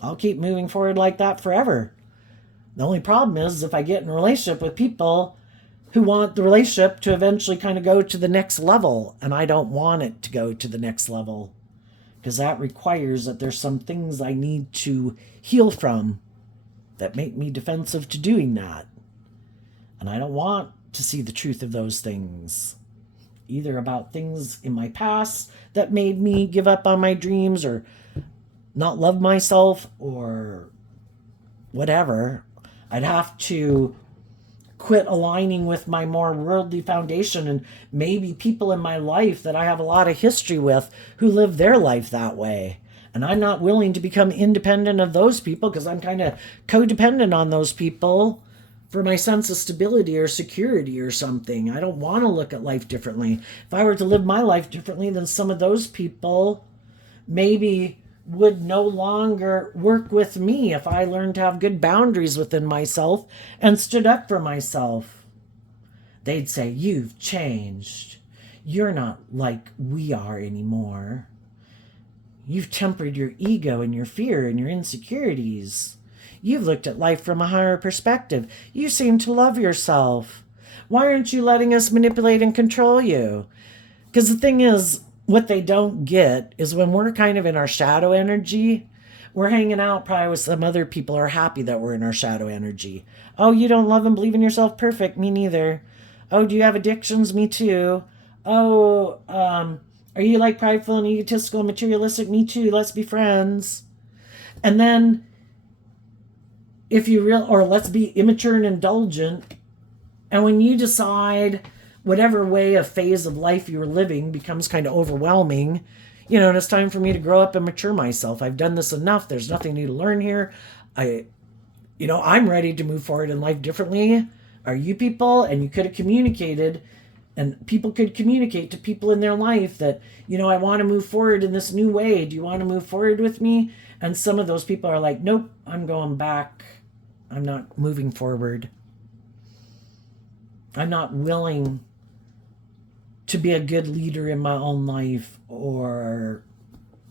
I'll keep moving forward like that forever. The only problem is if I get in a relationship with people who want the relationship to eventually kind of go to the next level, and I don't want it to go to the next level, because that requires that there's some things I need to heal from that make me defensive to doing that. And I don't want to see the truth of those things, either about things in my past that made me give up on my dreams or not love myself or whatever. I'd have to quit aligning with my more worldly foundation and maybe people in my life that I have a lot of history with who live their life that way. And I'm not willing to become independent of those people because I'm kind of codependent on those people for my sense of stability or security or something. I don't want to look at life differently. If I were to live my life differently, then some of those people maybe would no longer work with me if I learned to have good boundaries within myself and stood up for myself. They'd say, "You've changed. You're not like we are anymore. You've tempered your ego and your fear and your insecurities. You've looked at life from a higher perspective. You seem to love yourself. Why aren't you letting us manipulate and control you? Because the thing is, what they don't get is when we're kind of in our shadow energy, we're hanging out probably with some other people who are happy that we're in our shadow energy. Oh, you don't love and believe in yourself? Perfect. Me neither. Oh, do you have addictions? Me too. Oh, are you like prideful and egotistical and materialistic? Me too. Let's be friends. And then if you or let's be immature and indulgent. And when you decide whatever way of phase of life you were living becomes kind of overwhelming, and it's time for me to grow up and mature myself. I've done this enough. There's nothing new to learn here. I'm ready to move forward in life differently. Are you people? And you could have communicated, and people could communicate to people in their life that, I want to move forward in this new way. Do you want to move forward with me? And some of those people are like, nope, I'm going back. I'm not moving forward. I'm not willing to be a good leader in my own life or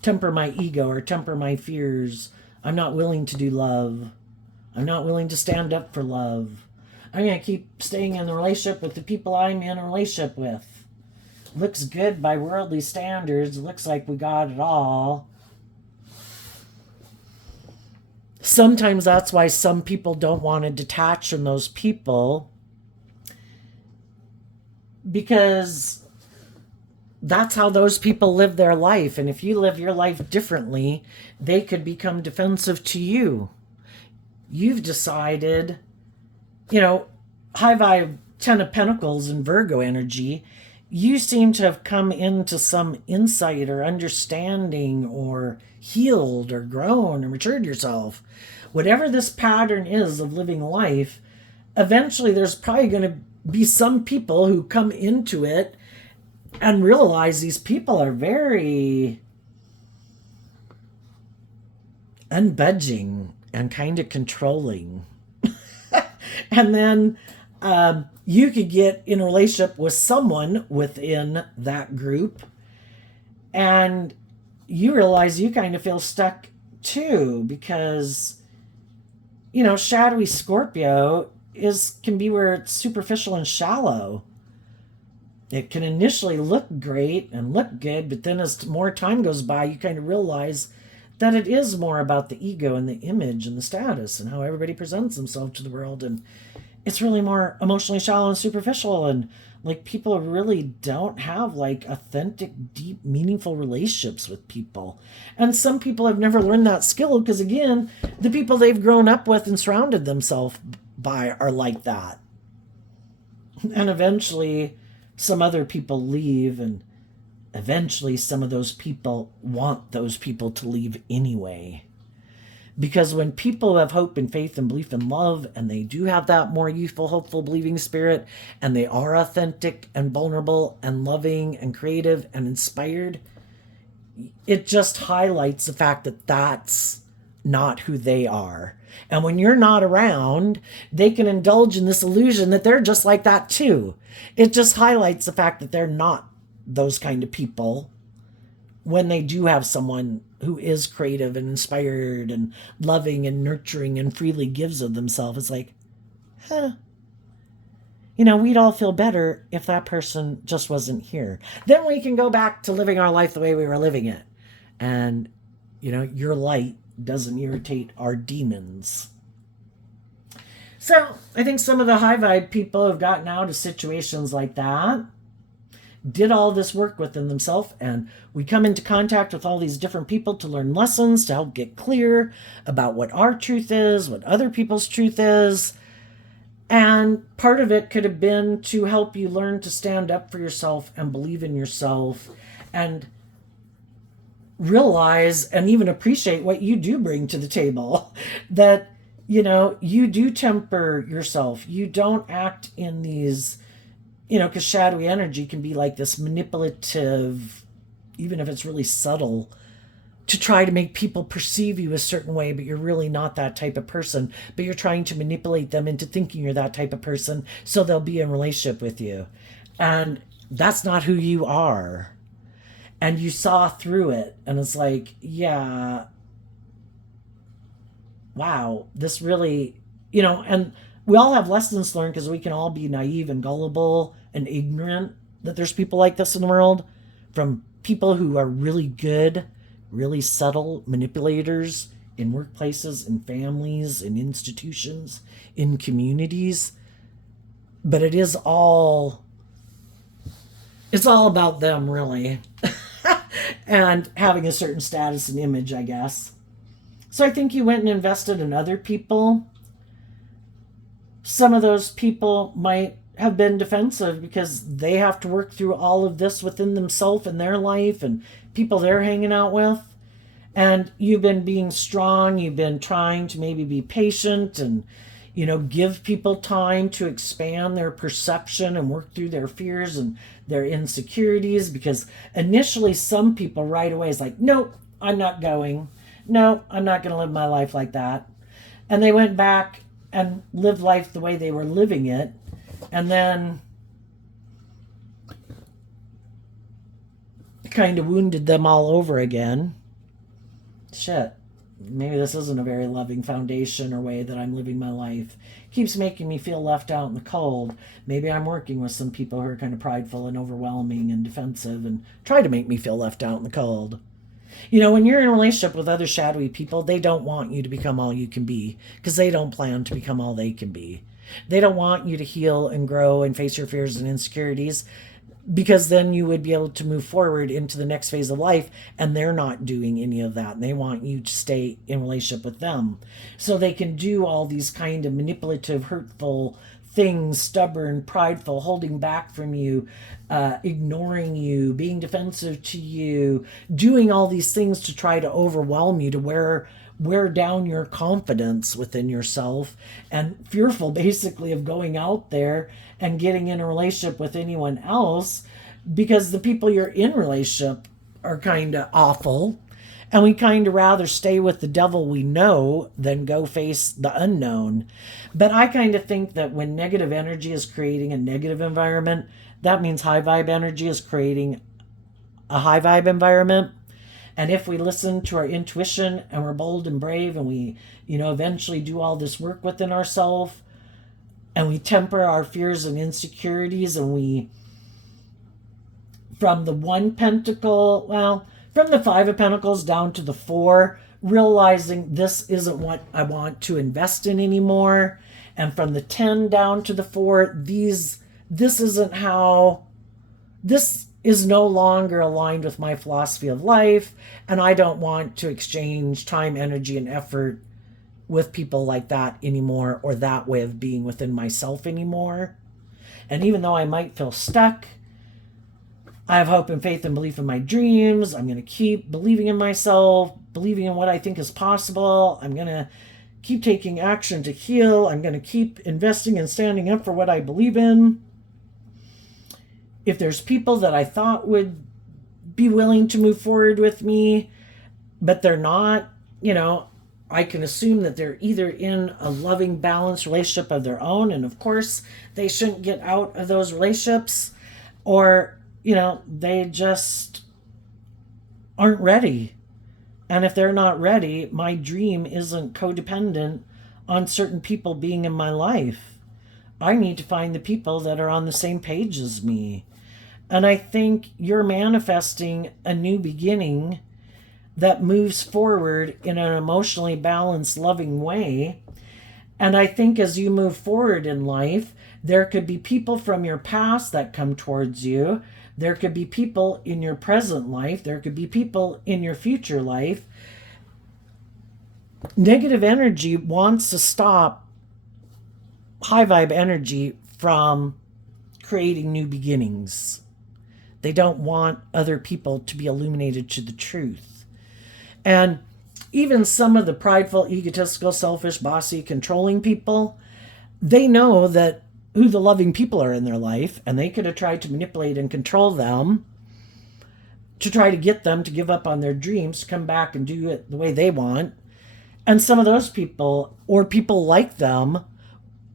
temper my ego or temper my fears. I'm not willing to do love. I'm not willing to stand up for love. I'm going to keep staying in the relationship with the people I'm in a relationship with. Looks good by worldly standards. Looks like we got it all. Sometimes that's why some people don't want to detach from those people, because that's how those people live their life. And if you live your life differently, they could become defensive to you. You've decided, high vibe 10 of Pentacles and Virgo energy, you seem to have come into some insight or understanding or healed or grown or matured yourself. Whatever this pattern is of living life, eventually there's probably going to be some people who come into it and realize these people are very unbudging and kind of controlling. And then you could get in a relationship with someone within that group, and you realize you kind of feel stuck too, because shadowy Scorpio can be where it's superficial and shallow. It can initially look great and look good, but then as more time goes by, you kind of realize that it is more about the ego and the image and the status and how everybody presents themselves to the world. And it's really more emotionally shallow and superficial. And like, people really don't have like authentic, deep, meaningful relationships with people. And some people have never learned that skill because, again, the people they've grown up with and surrounded themselves by are like that. And eventually some other people leave, and eventually some of those people want those people to leave anyway. Because when people have hope and faith and belief and love, and they do have that more youthful, hopeful, believing spirit, and they are authentic and vulnerable and loving and creative and inspired, it just highlights the fact that that's not who they are. And when you're not around, they can indulge in this illusion that they're just like that too. It just highlights the fact that they're not those kind of people when they do have someone who is creative and inspired and loving and nurturing and freely gives of themselves. It's like, we'd all feel better if that person just wasn't here. Then we can go back to living our life the way we were living it. And, your light doesn't irritate our demons. So I think some of the high vibe people have gotten out of situations like that, did all this work within themselves, and we come into contact with all these different people to learn lessons, to help get clear about what our truth is, what other people's truth is. And part of it could have been to help you learn to stand up for yourself and believe in yourself and realize and even appreciate what you do bring to the table. That, you do temper yourself. You don't act in these, because shadowy energy can be like this manipulative, even if it's really subtle, to try to make people perceive you a certain way, but you're really not that type of person. But you're trying to manipulate them into thinking you're that type of person so they'll be in a relationship with you. And That's not who you are. And you saw through it. And it's like, yeah, wow, this really, and we all have lessons learned because we can all be naive and gullible and ignorant that there's people like this in the world, from people who are really good, really subtle manipulators in workplaces, in families, in institutions, in communities. But it's all about them, really, and having a certain status and image, I guess. So I think you went and invested in other people. Some of those people might have been defensive because they have to work through all of this within themselves and their life and people they're hanging out with. And you've been being strong. You've been trying to maybe be patient and, give people time to expand their perception and work through their fears and their insecurities. Because initially, some people right away is like, nope, I'm not going. No, I'm not going to live my life like that. And they went back and lived life the way they were living it. And then kind of wounded them all over again. Shit. Maybe this isn't a very loving foundation or way that I'm living my life. Keeps making me feel left out in the cold. Maybe I'm working with some people who are kind of prideful and overwhelming and defensive and try to make me feel left out in the cold. When you're in a relationship with other shadowy people, they don't want you to become all you can be because they don't plan to become all they can be. They don't want you to heal and grow and face your fears and insecurities, because then you would be able to move forward into the next phase of life, and they're not doing any of that. And they want you to stay in relationship with them so they can do all these kind of manipulative, hurtful things, stubborn, prideful, holding back from you, ignoring you, being defensive to you, doing all these things to try to overwhelm you, to wear down your confidence within yourself, and fearful basically of going out there and getting in a relationship with anyone else because the people you're in relationship are kind of awful, and we kind of rather stay with the devil we know than go face the unknown. But I kind of think that when negative energy is creating a negative environment, that means high vibe energy is creating a high vibe environment. And if we listen to our intuition and we're bold and brave and we, eventually do all this work within ourselves and we temper our fears and insecurities, and we, from the one pentacle, from the 5 of pentacles down to the 4, realizing this isn't what I want to invest in anymore. And from the 10 down to the 4, this isn't how, this is no longer aligned with my philosophy of life, and I don't want to exchange time, energy, and effort with people like that anymore, or that way of being within myself anymore. And even though I might feel stuck, I have hope and faith and belief in my dreams. I'm going to keep believing in myself, believing in what I think is possible. I'm going to keep taking action to heal. I'm going to keep investing and standing up for what I believe in. If there's people that I thought would be willing to move forward with me, but they're not, I can assume that they're either in a loving, balanced relationship of their own, and of course, they shouldn't get out of those relationships, or, they just aren't ready. And if they're not ready, my dream isn't codependent on certain people being in my life. I need to find the people that are on the same page as me. And I think you're manifesting a new beginning that moves forward in an emotionally balanced, loving way. And I think as you move forward in life, there could be people from your past that come towards you. There could be people in your present life. There could be people in your future life. Negative energy wants to stop high vibe energy from creating new beginnings. They don't want other people to be illuminated to the truth. And even some of the prideful, egotistical, selfish, bossy, controlling people, they know that who the loving people are in their life, and they could have tried to manipulate and control them to try to get them to give up on their dreams, to come back and do it the way they want. And some of those people, or people like them,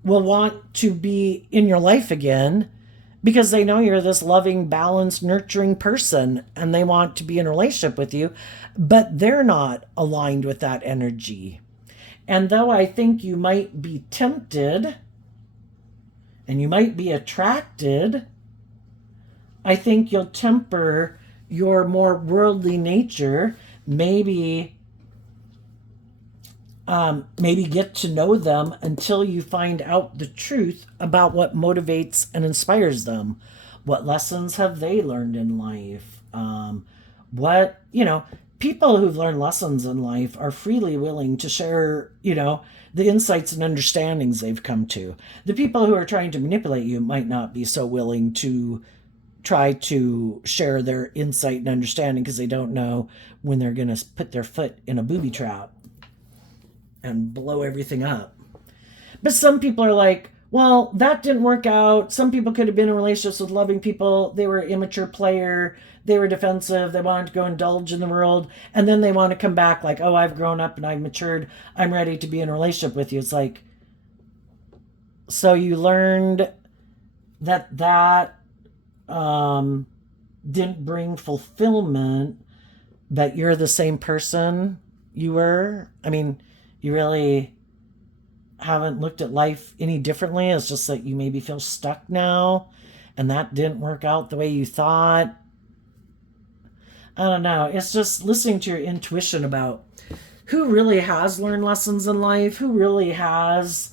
will want to be in your life again because they know you're this loving, balanced, nurturing person and they want to be in a relationship with you, but they're not aligned with that energy. And though I think you might be tempted and you might be attracted, I think you'll temper your more worldly nature, maybe get to know them until you find out the truth about what motivates and inspires them. What lessons have they learned in life? People who've learned lessons in life are freely willing to share, the insights and understandings they've come to. The people who are trying to manipulate you might not be so willing to try to share their insight and understanding because they don't know when they're going to put their foot in a booby trap and blow everything up. But some people are like, well, that didn't work out. Some people could have been in relationships with loving people. They were an immature player. They were defensive. They wanted to go indulge in the world. And then they want to come back like, oh, I've grown up and I've matured. I'm ready to be in a relationship with you. It's like, so you learned that didn't bring fulfillment, but you're the same person you were. I mean, you really haven't looked at life any differently. It's just that you maybe feel stuck now and that didn't work out the way you thought. I don't know. It's just listening to your intuition about who really has learned lessons in life, who really has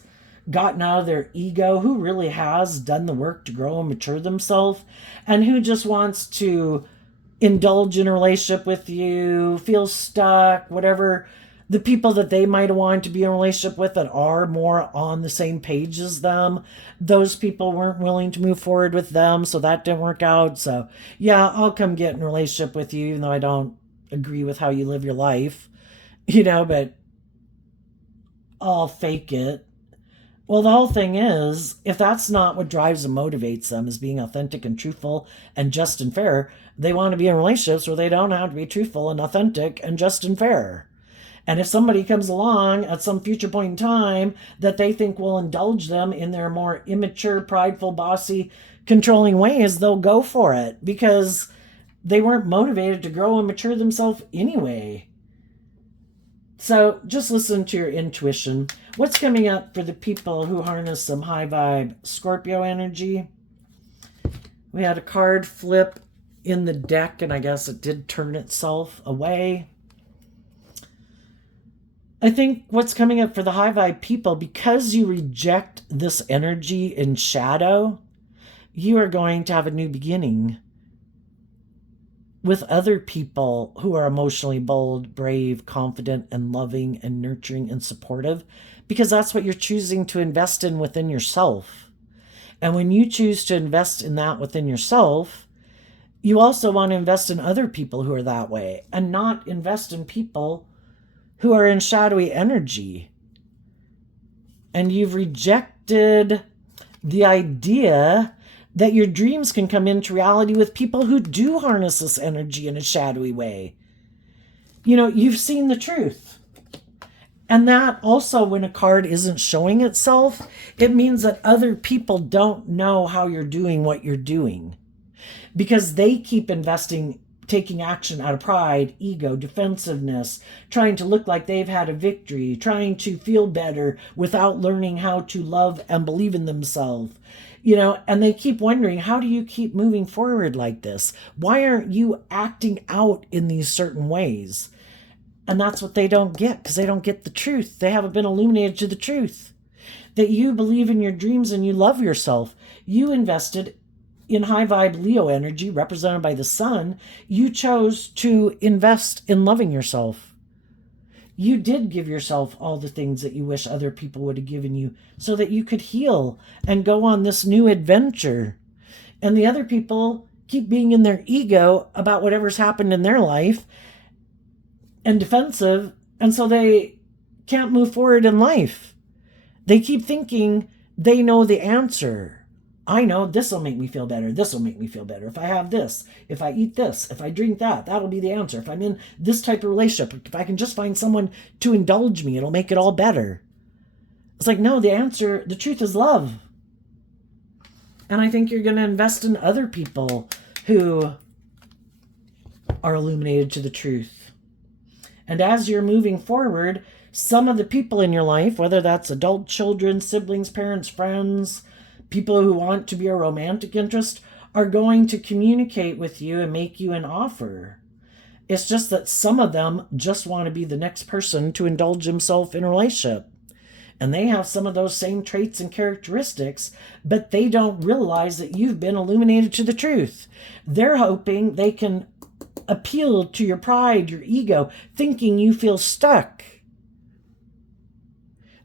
gotten out of their ego, who really has done the work to grow and mature themselves, and who just wants to indulge in a relationship with you, feel stuck, whatever. The people that they might have wanted to be in a relationship with that are more on the same page as them, those people weren't willing to move forward with them, so that didn't work out. So, yeah, I'll come get in a relationship with you, even though I don't agree with how you live your life, but I'll fake it. Well, the whole thing is, if that's not what drives and motivates them, is being authentic and truthful and just and fair, they want to be in relationships where they don't have to be truthful and authentic and just and fair. And if somebody comes along at some future point in time that they think will indulge them in their more immature, prideful, bossy, controlling ways, they'll go for it because they weren't motivated to grow and mature themselves anyway. So just listen to your intuition. What's coming up for the people who harness some high vibe Scorpio energy? We had a card flip in the deck, and I guess it did turn itself away. I think what's coming up for the high vibe people, because you reject this energy in shadow, you are going to have a new beginning with other people who are emotionally bold, brave, confident, and loving and nurturing and supportive, because that's what you're choosing to invest in within yourself. And when you choose to invest in that within yourself, you also want to invest in other people who are that way and not invest in people who are in shadowy energy. And you've rejected the idea that your dreams can come into reality with people who do harness this energy in a shadowy way. You've seen the truth. And that also, when a card isn't showing itself, it means that other people don't know how you're doing what you're doing. Because they keep taking action out of pride, ego, defensiveness, trying to look like they've had a victory, trying to feel better without learning how to love and believe in themselves. And they keep wondering, how do you keep moving forward like this? Why aren't you acting out in these certain ways? And that's what they don't get, because they don't get the truth. They haven't been illuminated to the truth. That you believe in your dreams and you love yourself. You invested in high vibe Leo energy, represented by the sun. You chose to invest in loving yourself. You did give yourself all the things that you wish other people would have given you so that you could heal and go on this new adventure. And the other people keep being in their ego about whatever's happened in their life and defensive, and so they can't move forward in life. They keep thinking they know the answer. I know this will make me feel better. This will make me feel better. If I have this, if I eat this, if I drink that, that'll be the answer. If I'm in this type of relationship, if I can just find someone to indulge me, it'll make it all better. It's like, no, the answer, the truth is love. And I think you're going to invest in other people who are illuminated to the truth. And as you're moving forward, some of the people in your life, whether that's adult children, siblings, parents, friends, people who want to be a romantic interest, are going to communicate with you and make you an offer. It's just that some of them just want to be the next person to indulge himself in a relationship. And they have some of those same traits and characteristics, but they don't realize that you've been illuminated to the truth. They're hoping they can appeal to your pride, your ego, thinking you feel stuck,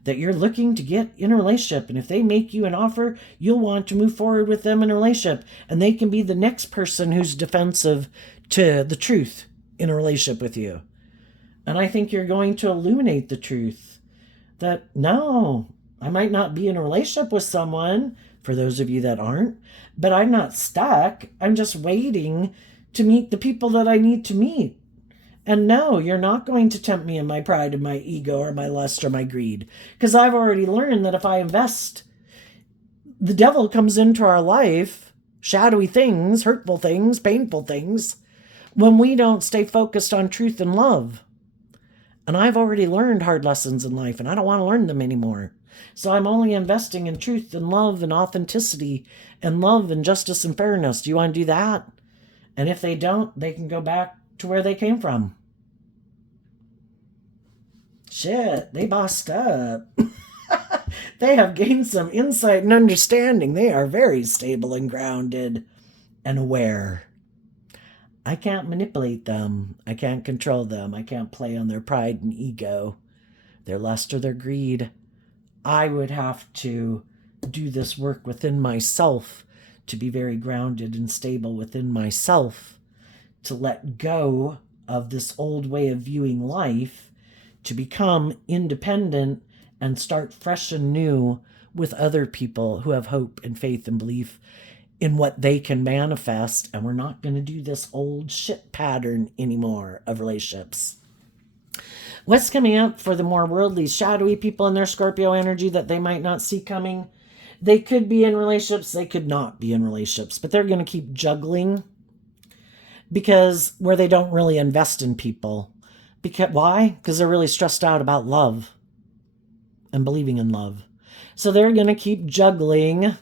that you're looking to get in a relationship. And if they make you an offer, you'll want to move forward with them in a relationship. And they can be the next person who's defensive to the truth in a relationship with you. And I think you're going to illuminate the truth that, no, I might not be in a relationship with someone, for those of you that aren't, but I'm not stuck. I'm just waiting to meet the people that I need to meet. And no, you're not going to tempt me in my pride and my ego or my lust or my greed. Because I've already learned that if I invest, the devil comes into our life, shadowy things, hurtful things, painful things, when we don't stay focused on truth and love. And I've already learned hard lessons in life, and I don't want to learn them anymore. So I'm only investing in truth and love and authenticity and love and justice and fairness. Do you want to do that? And if they don't, they can go back to where they came from. Shit, they bossed up. They have gained some insight and understanding. They are very stable and grounded and aware. I can't manipulate them. I can't control them. I can't play on their pride and ego, their lust or their greed. I would have to do this work within myself to be very grounded and stable within myself, to let go of this old way of viewing life, to become independent and start fresh and new with other people who have hope and faith and belief in what they can manifest. And we're not going to do this old shit pattern anymore of relationships. What's coming up for the more worldly, shadowy people in their Scorpio energy that they might not see coming? They could be in relationships, they could not be in relationships, but they're going to keep juggling because where they don't really invest in people. Because why? Because they're really stressed out about love and believing in love. So they're going to keep juggling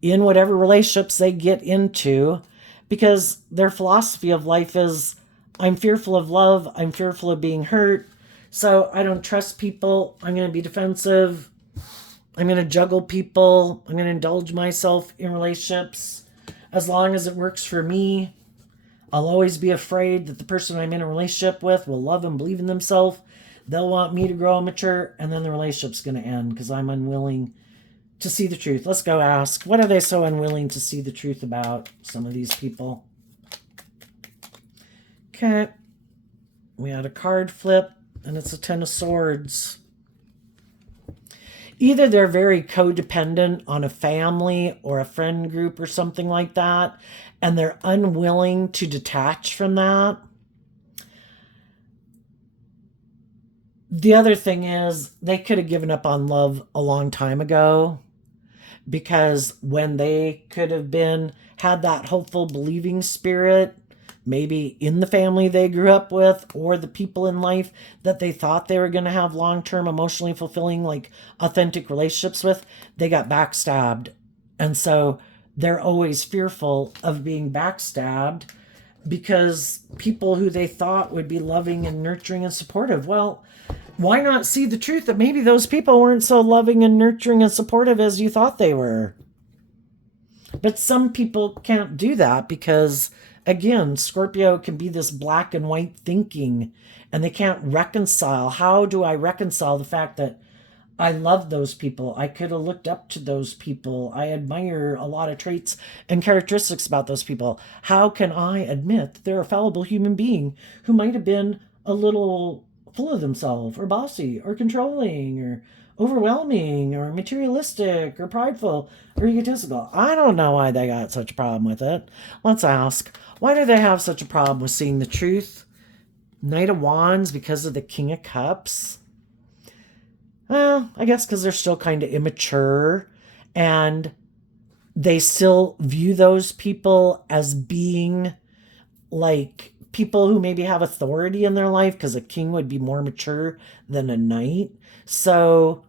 in whatever relationships they get into, because their philosophy of life is, I'm fearful of love, I'm fearful of being hurt, so I don't trust people, I'm going to be defensive, I'm going to juggle people, I'm going to indulge myself in relationships. As long as it works for me, I'll always be afraid that the person I'm in a relationship with will love and believe in themselves, they'll want me to grow and mature, and then the relationship's going to end because I'm unwilling to see the truth. Let's go ask, what are they so unwilling to see the truth about, some of these people? Okay. We had a card flip, and it's a 10 of Swords. Either they're very codependent on a family or a friend group or something like that, and they're unwilling to detach from that. The other thing is, they could have given up on love a long time ago, because when they could have had that hopeful believing spirit, maybe in the family they grew up with or the people in life that they thought they were going to have long-term emotionally fulfilling, like authentic relationships with, they got backstabbed. And so they're always fearful of being backstabbed because people who they thought would be loving and nurturing and supportive, well, why not see the truth that maybe those people weren't so loving and nurturing and supportive as you thought they were? But some people can't do that because, again, Scorpio can be this black and white thinking, and they can't reconcile. How do I reconcile the fact that I love those people? I could have looked up to those people. I admire a lot of traits and characteristics about those people. How can I admit that they're a fallible human being who might have been a little full of themselves, or bossy, or controlling, or overwhelming, or materialistic, or prideful, or egotistical? I don't know why they got such a problem with it. Let's ask, why do they have such a problem with seeing the truth? Knight of Wands because of the King of Cups. Well, I guess because they're still kind of immature, and they still view those people as being like people who maybe have authority in their life, because a king would be more mature than a knight. So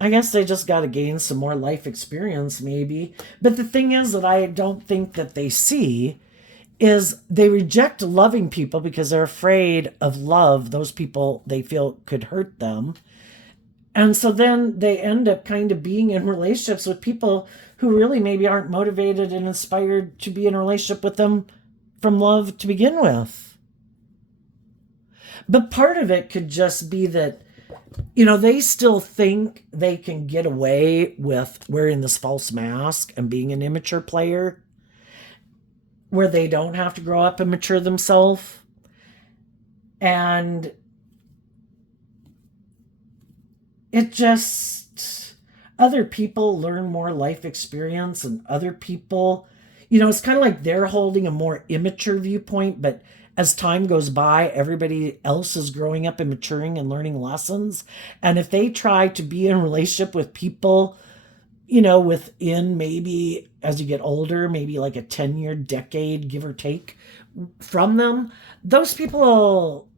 I guess they just got to gain some more life experience, maybe. But the thing is that I don't think that they see is they reject loving people because they're afraid of love. Those people they feel could hurt them. And so then they end up kind of being in relationships with people who really maybe aren't motivated and inspired to be in a relationship with them from love to begin with. But part of it could just be that, they still think they can get away with wearing this false mask and being an immature player where they don't have to grow up and mature themselves. And it just, other people learn more life experience, and other people, it's kind of like they're holding a more immature viewpoint, but as time goes by, everybody else is growing up and maturing and learning lessons. And if they try to be in a relationship with people, within maybe as you get older, maybe like a 10-year decade, give or take from them, those people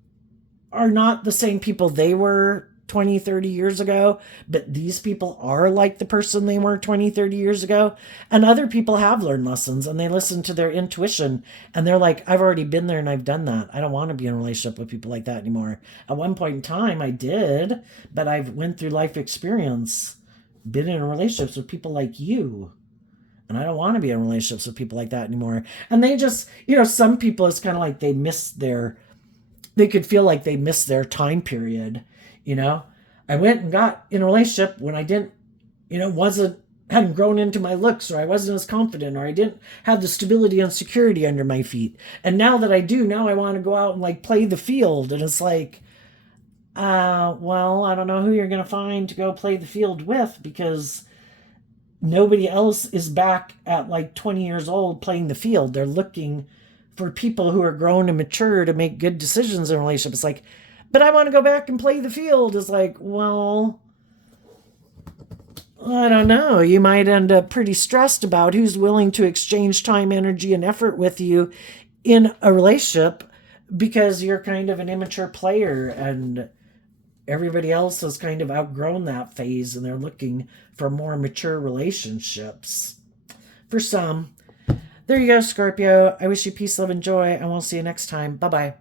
are not the same people they were 20, 30 years ago, but these people are like the person they were 20, 30 years ago. And other people have learned lessons and they listen to their intuition and they're like, I've already been there and I've done that. I don't want to be in a relationship with people like that anymore. At one point in time, I did, but I've went through life experience, been in relationships with people like you. And I don't want to be in relationships with people like that anymore. And they just, some people, it's kind of like they could feel like they missed their time period. I went and got in a relationship when I didn't, hadn't grown into my looks, or I wasn't as confident, or I didn't have the stability and security under my feet. And now that I do, now I want to go out and like play the field. And it's like, well, I don't know who you're going to find to go play the field with, because nobody else is back at like 20 years old playing the field. They're looking for people who are grown and mature to make good decisions in a relationship. It's like, but I want to go back and play the field. It's like, well, I don't know. You might end up pretty stressed about who's willing to exchange time, energy, and effort with you in a relationship, because you're kind of an immature player and everybody else has kind of outgrown that phase and they're looking for more mature relationships. For some. There you go, Scorpio. I wish you peace, love, and joy, and we'll see you next time. Bye-bye.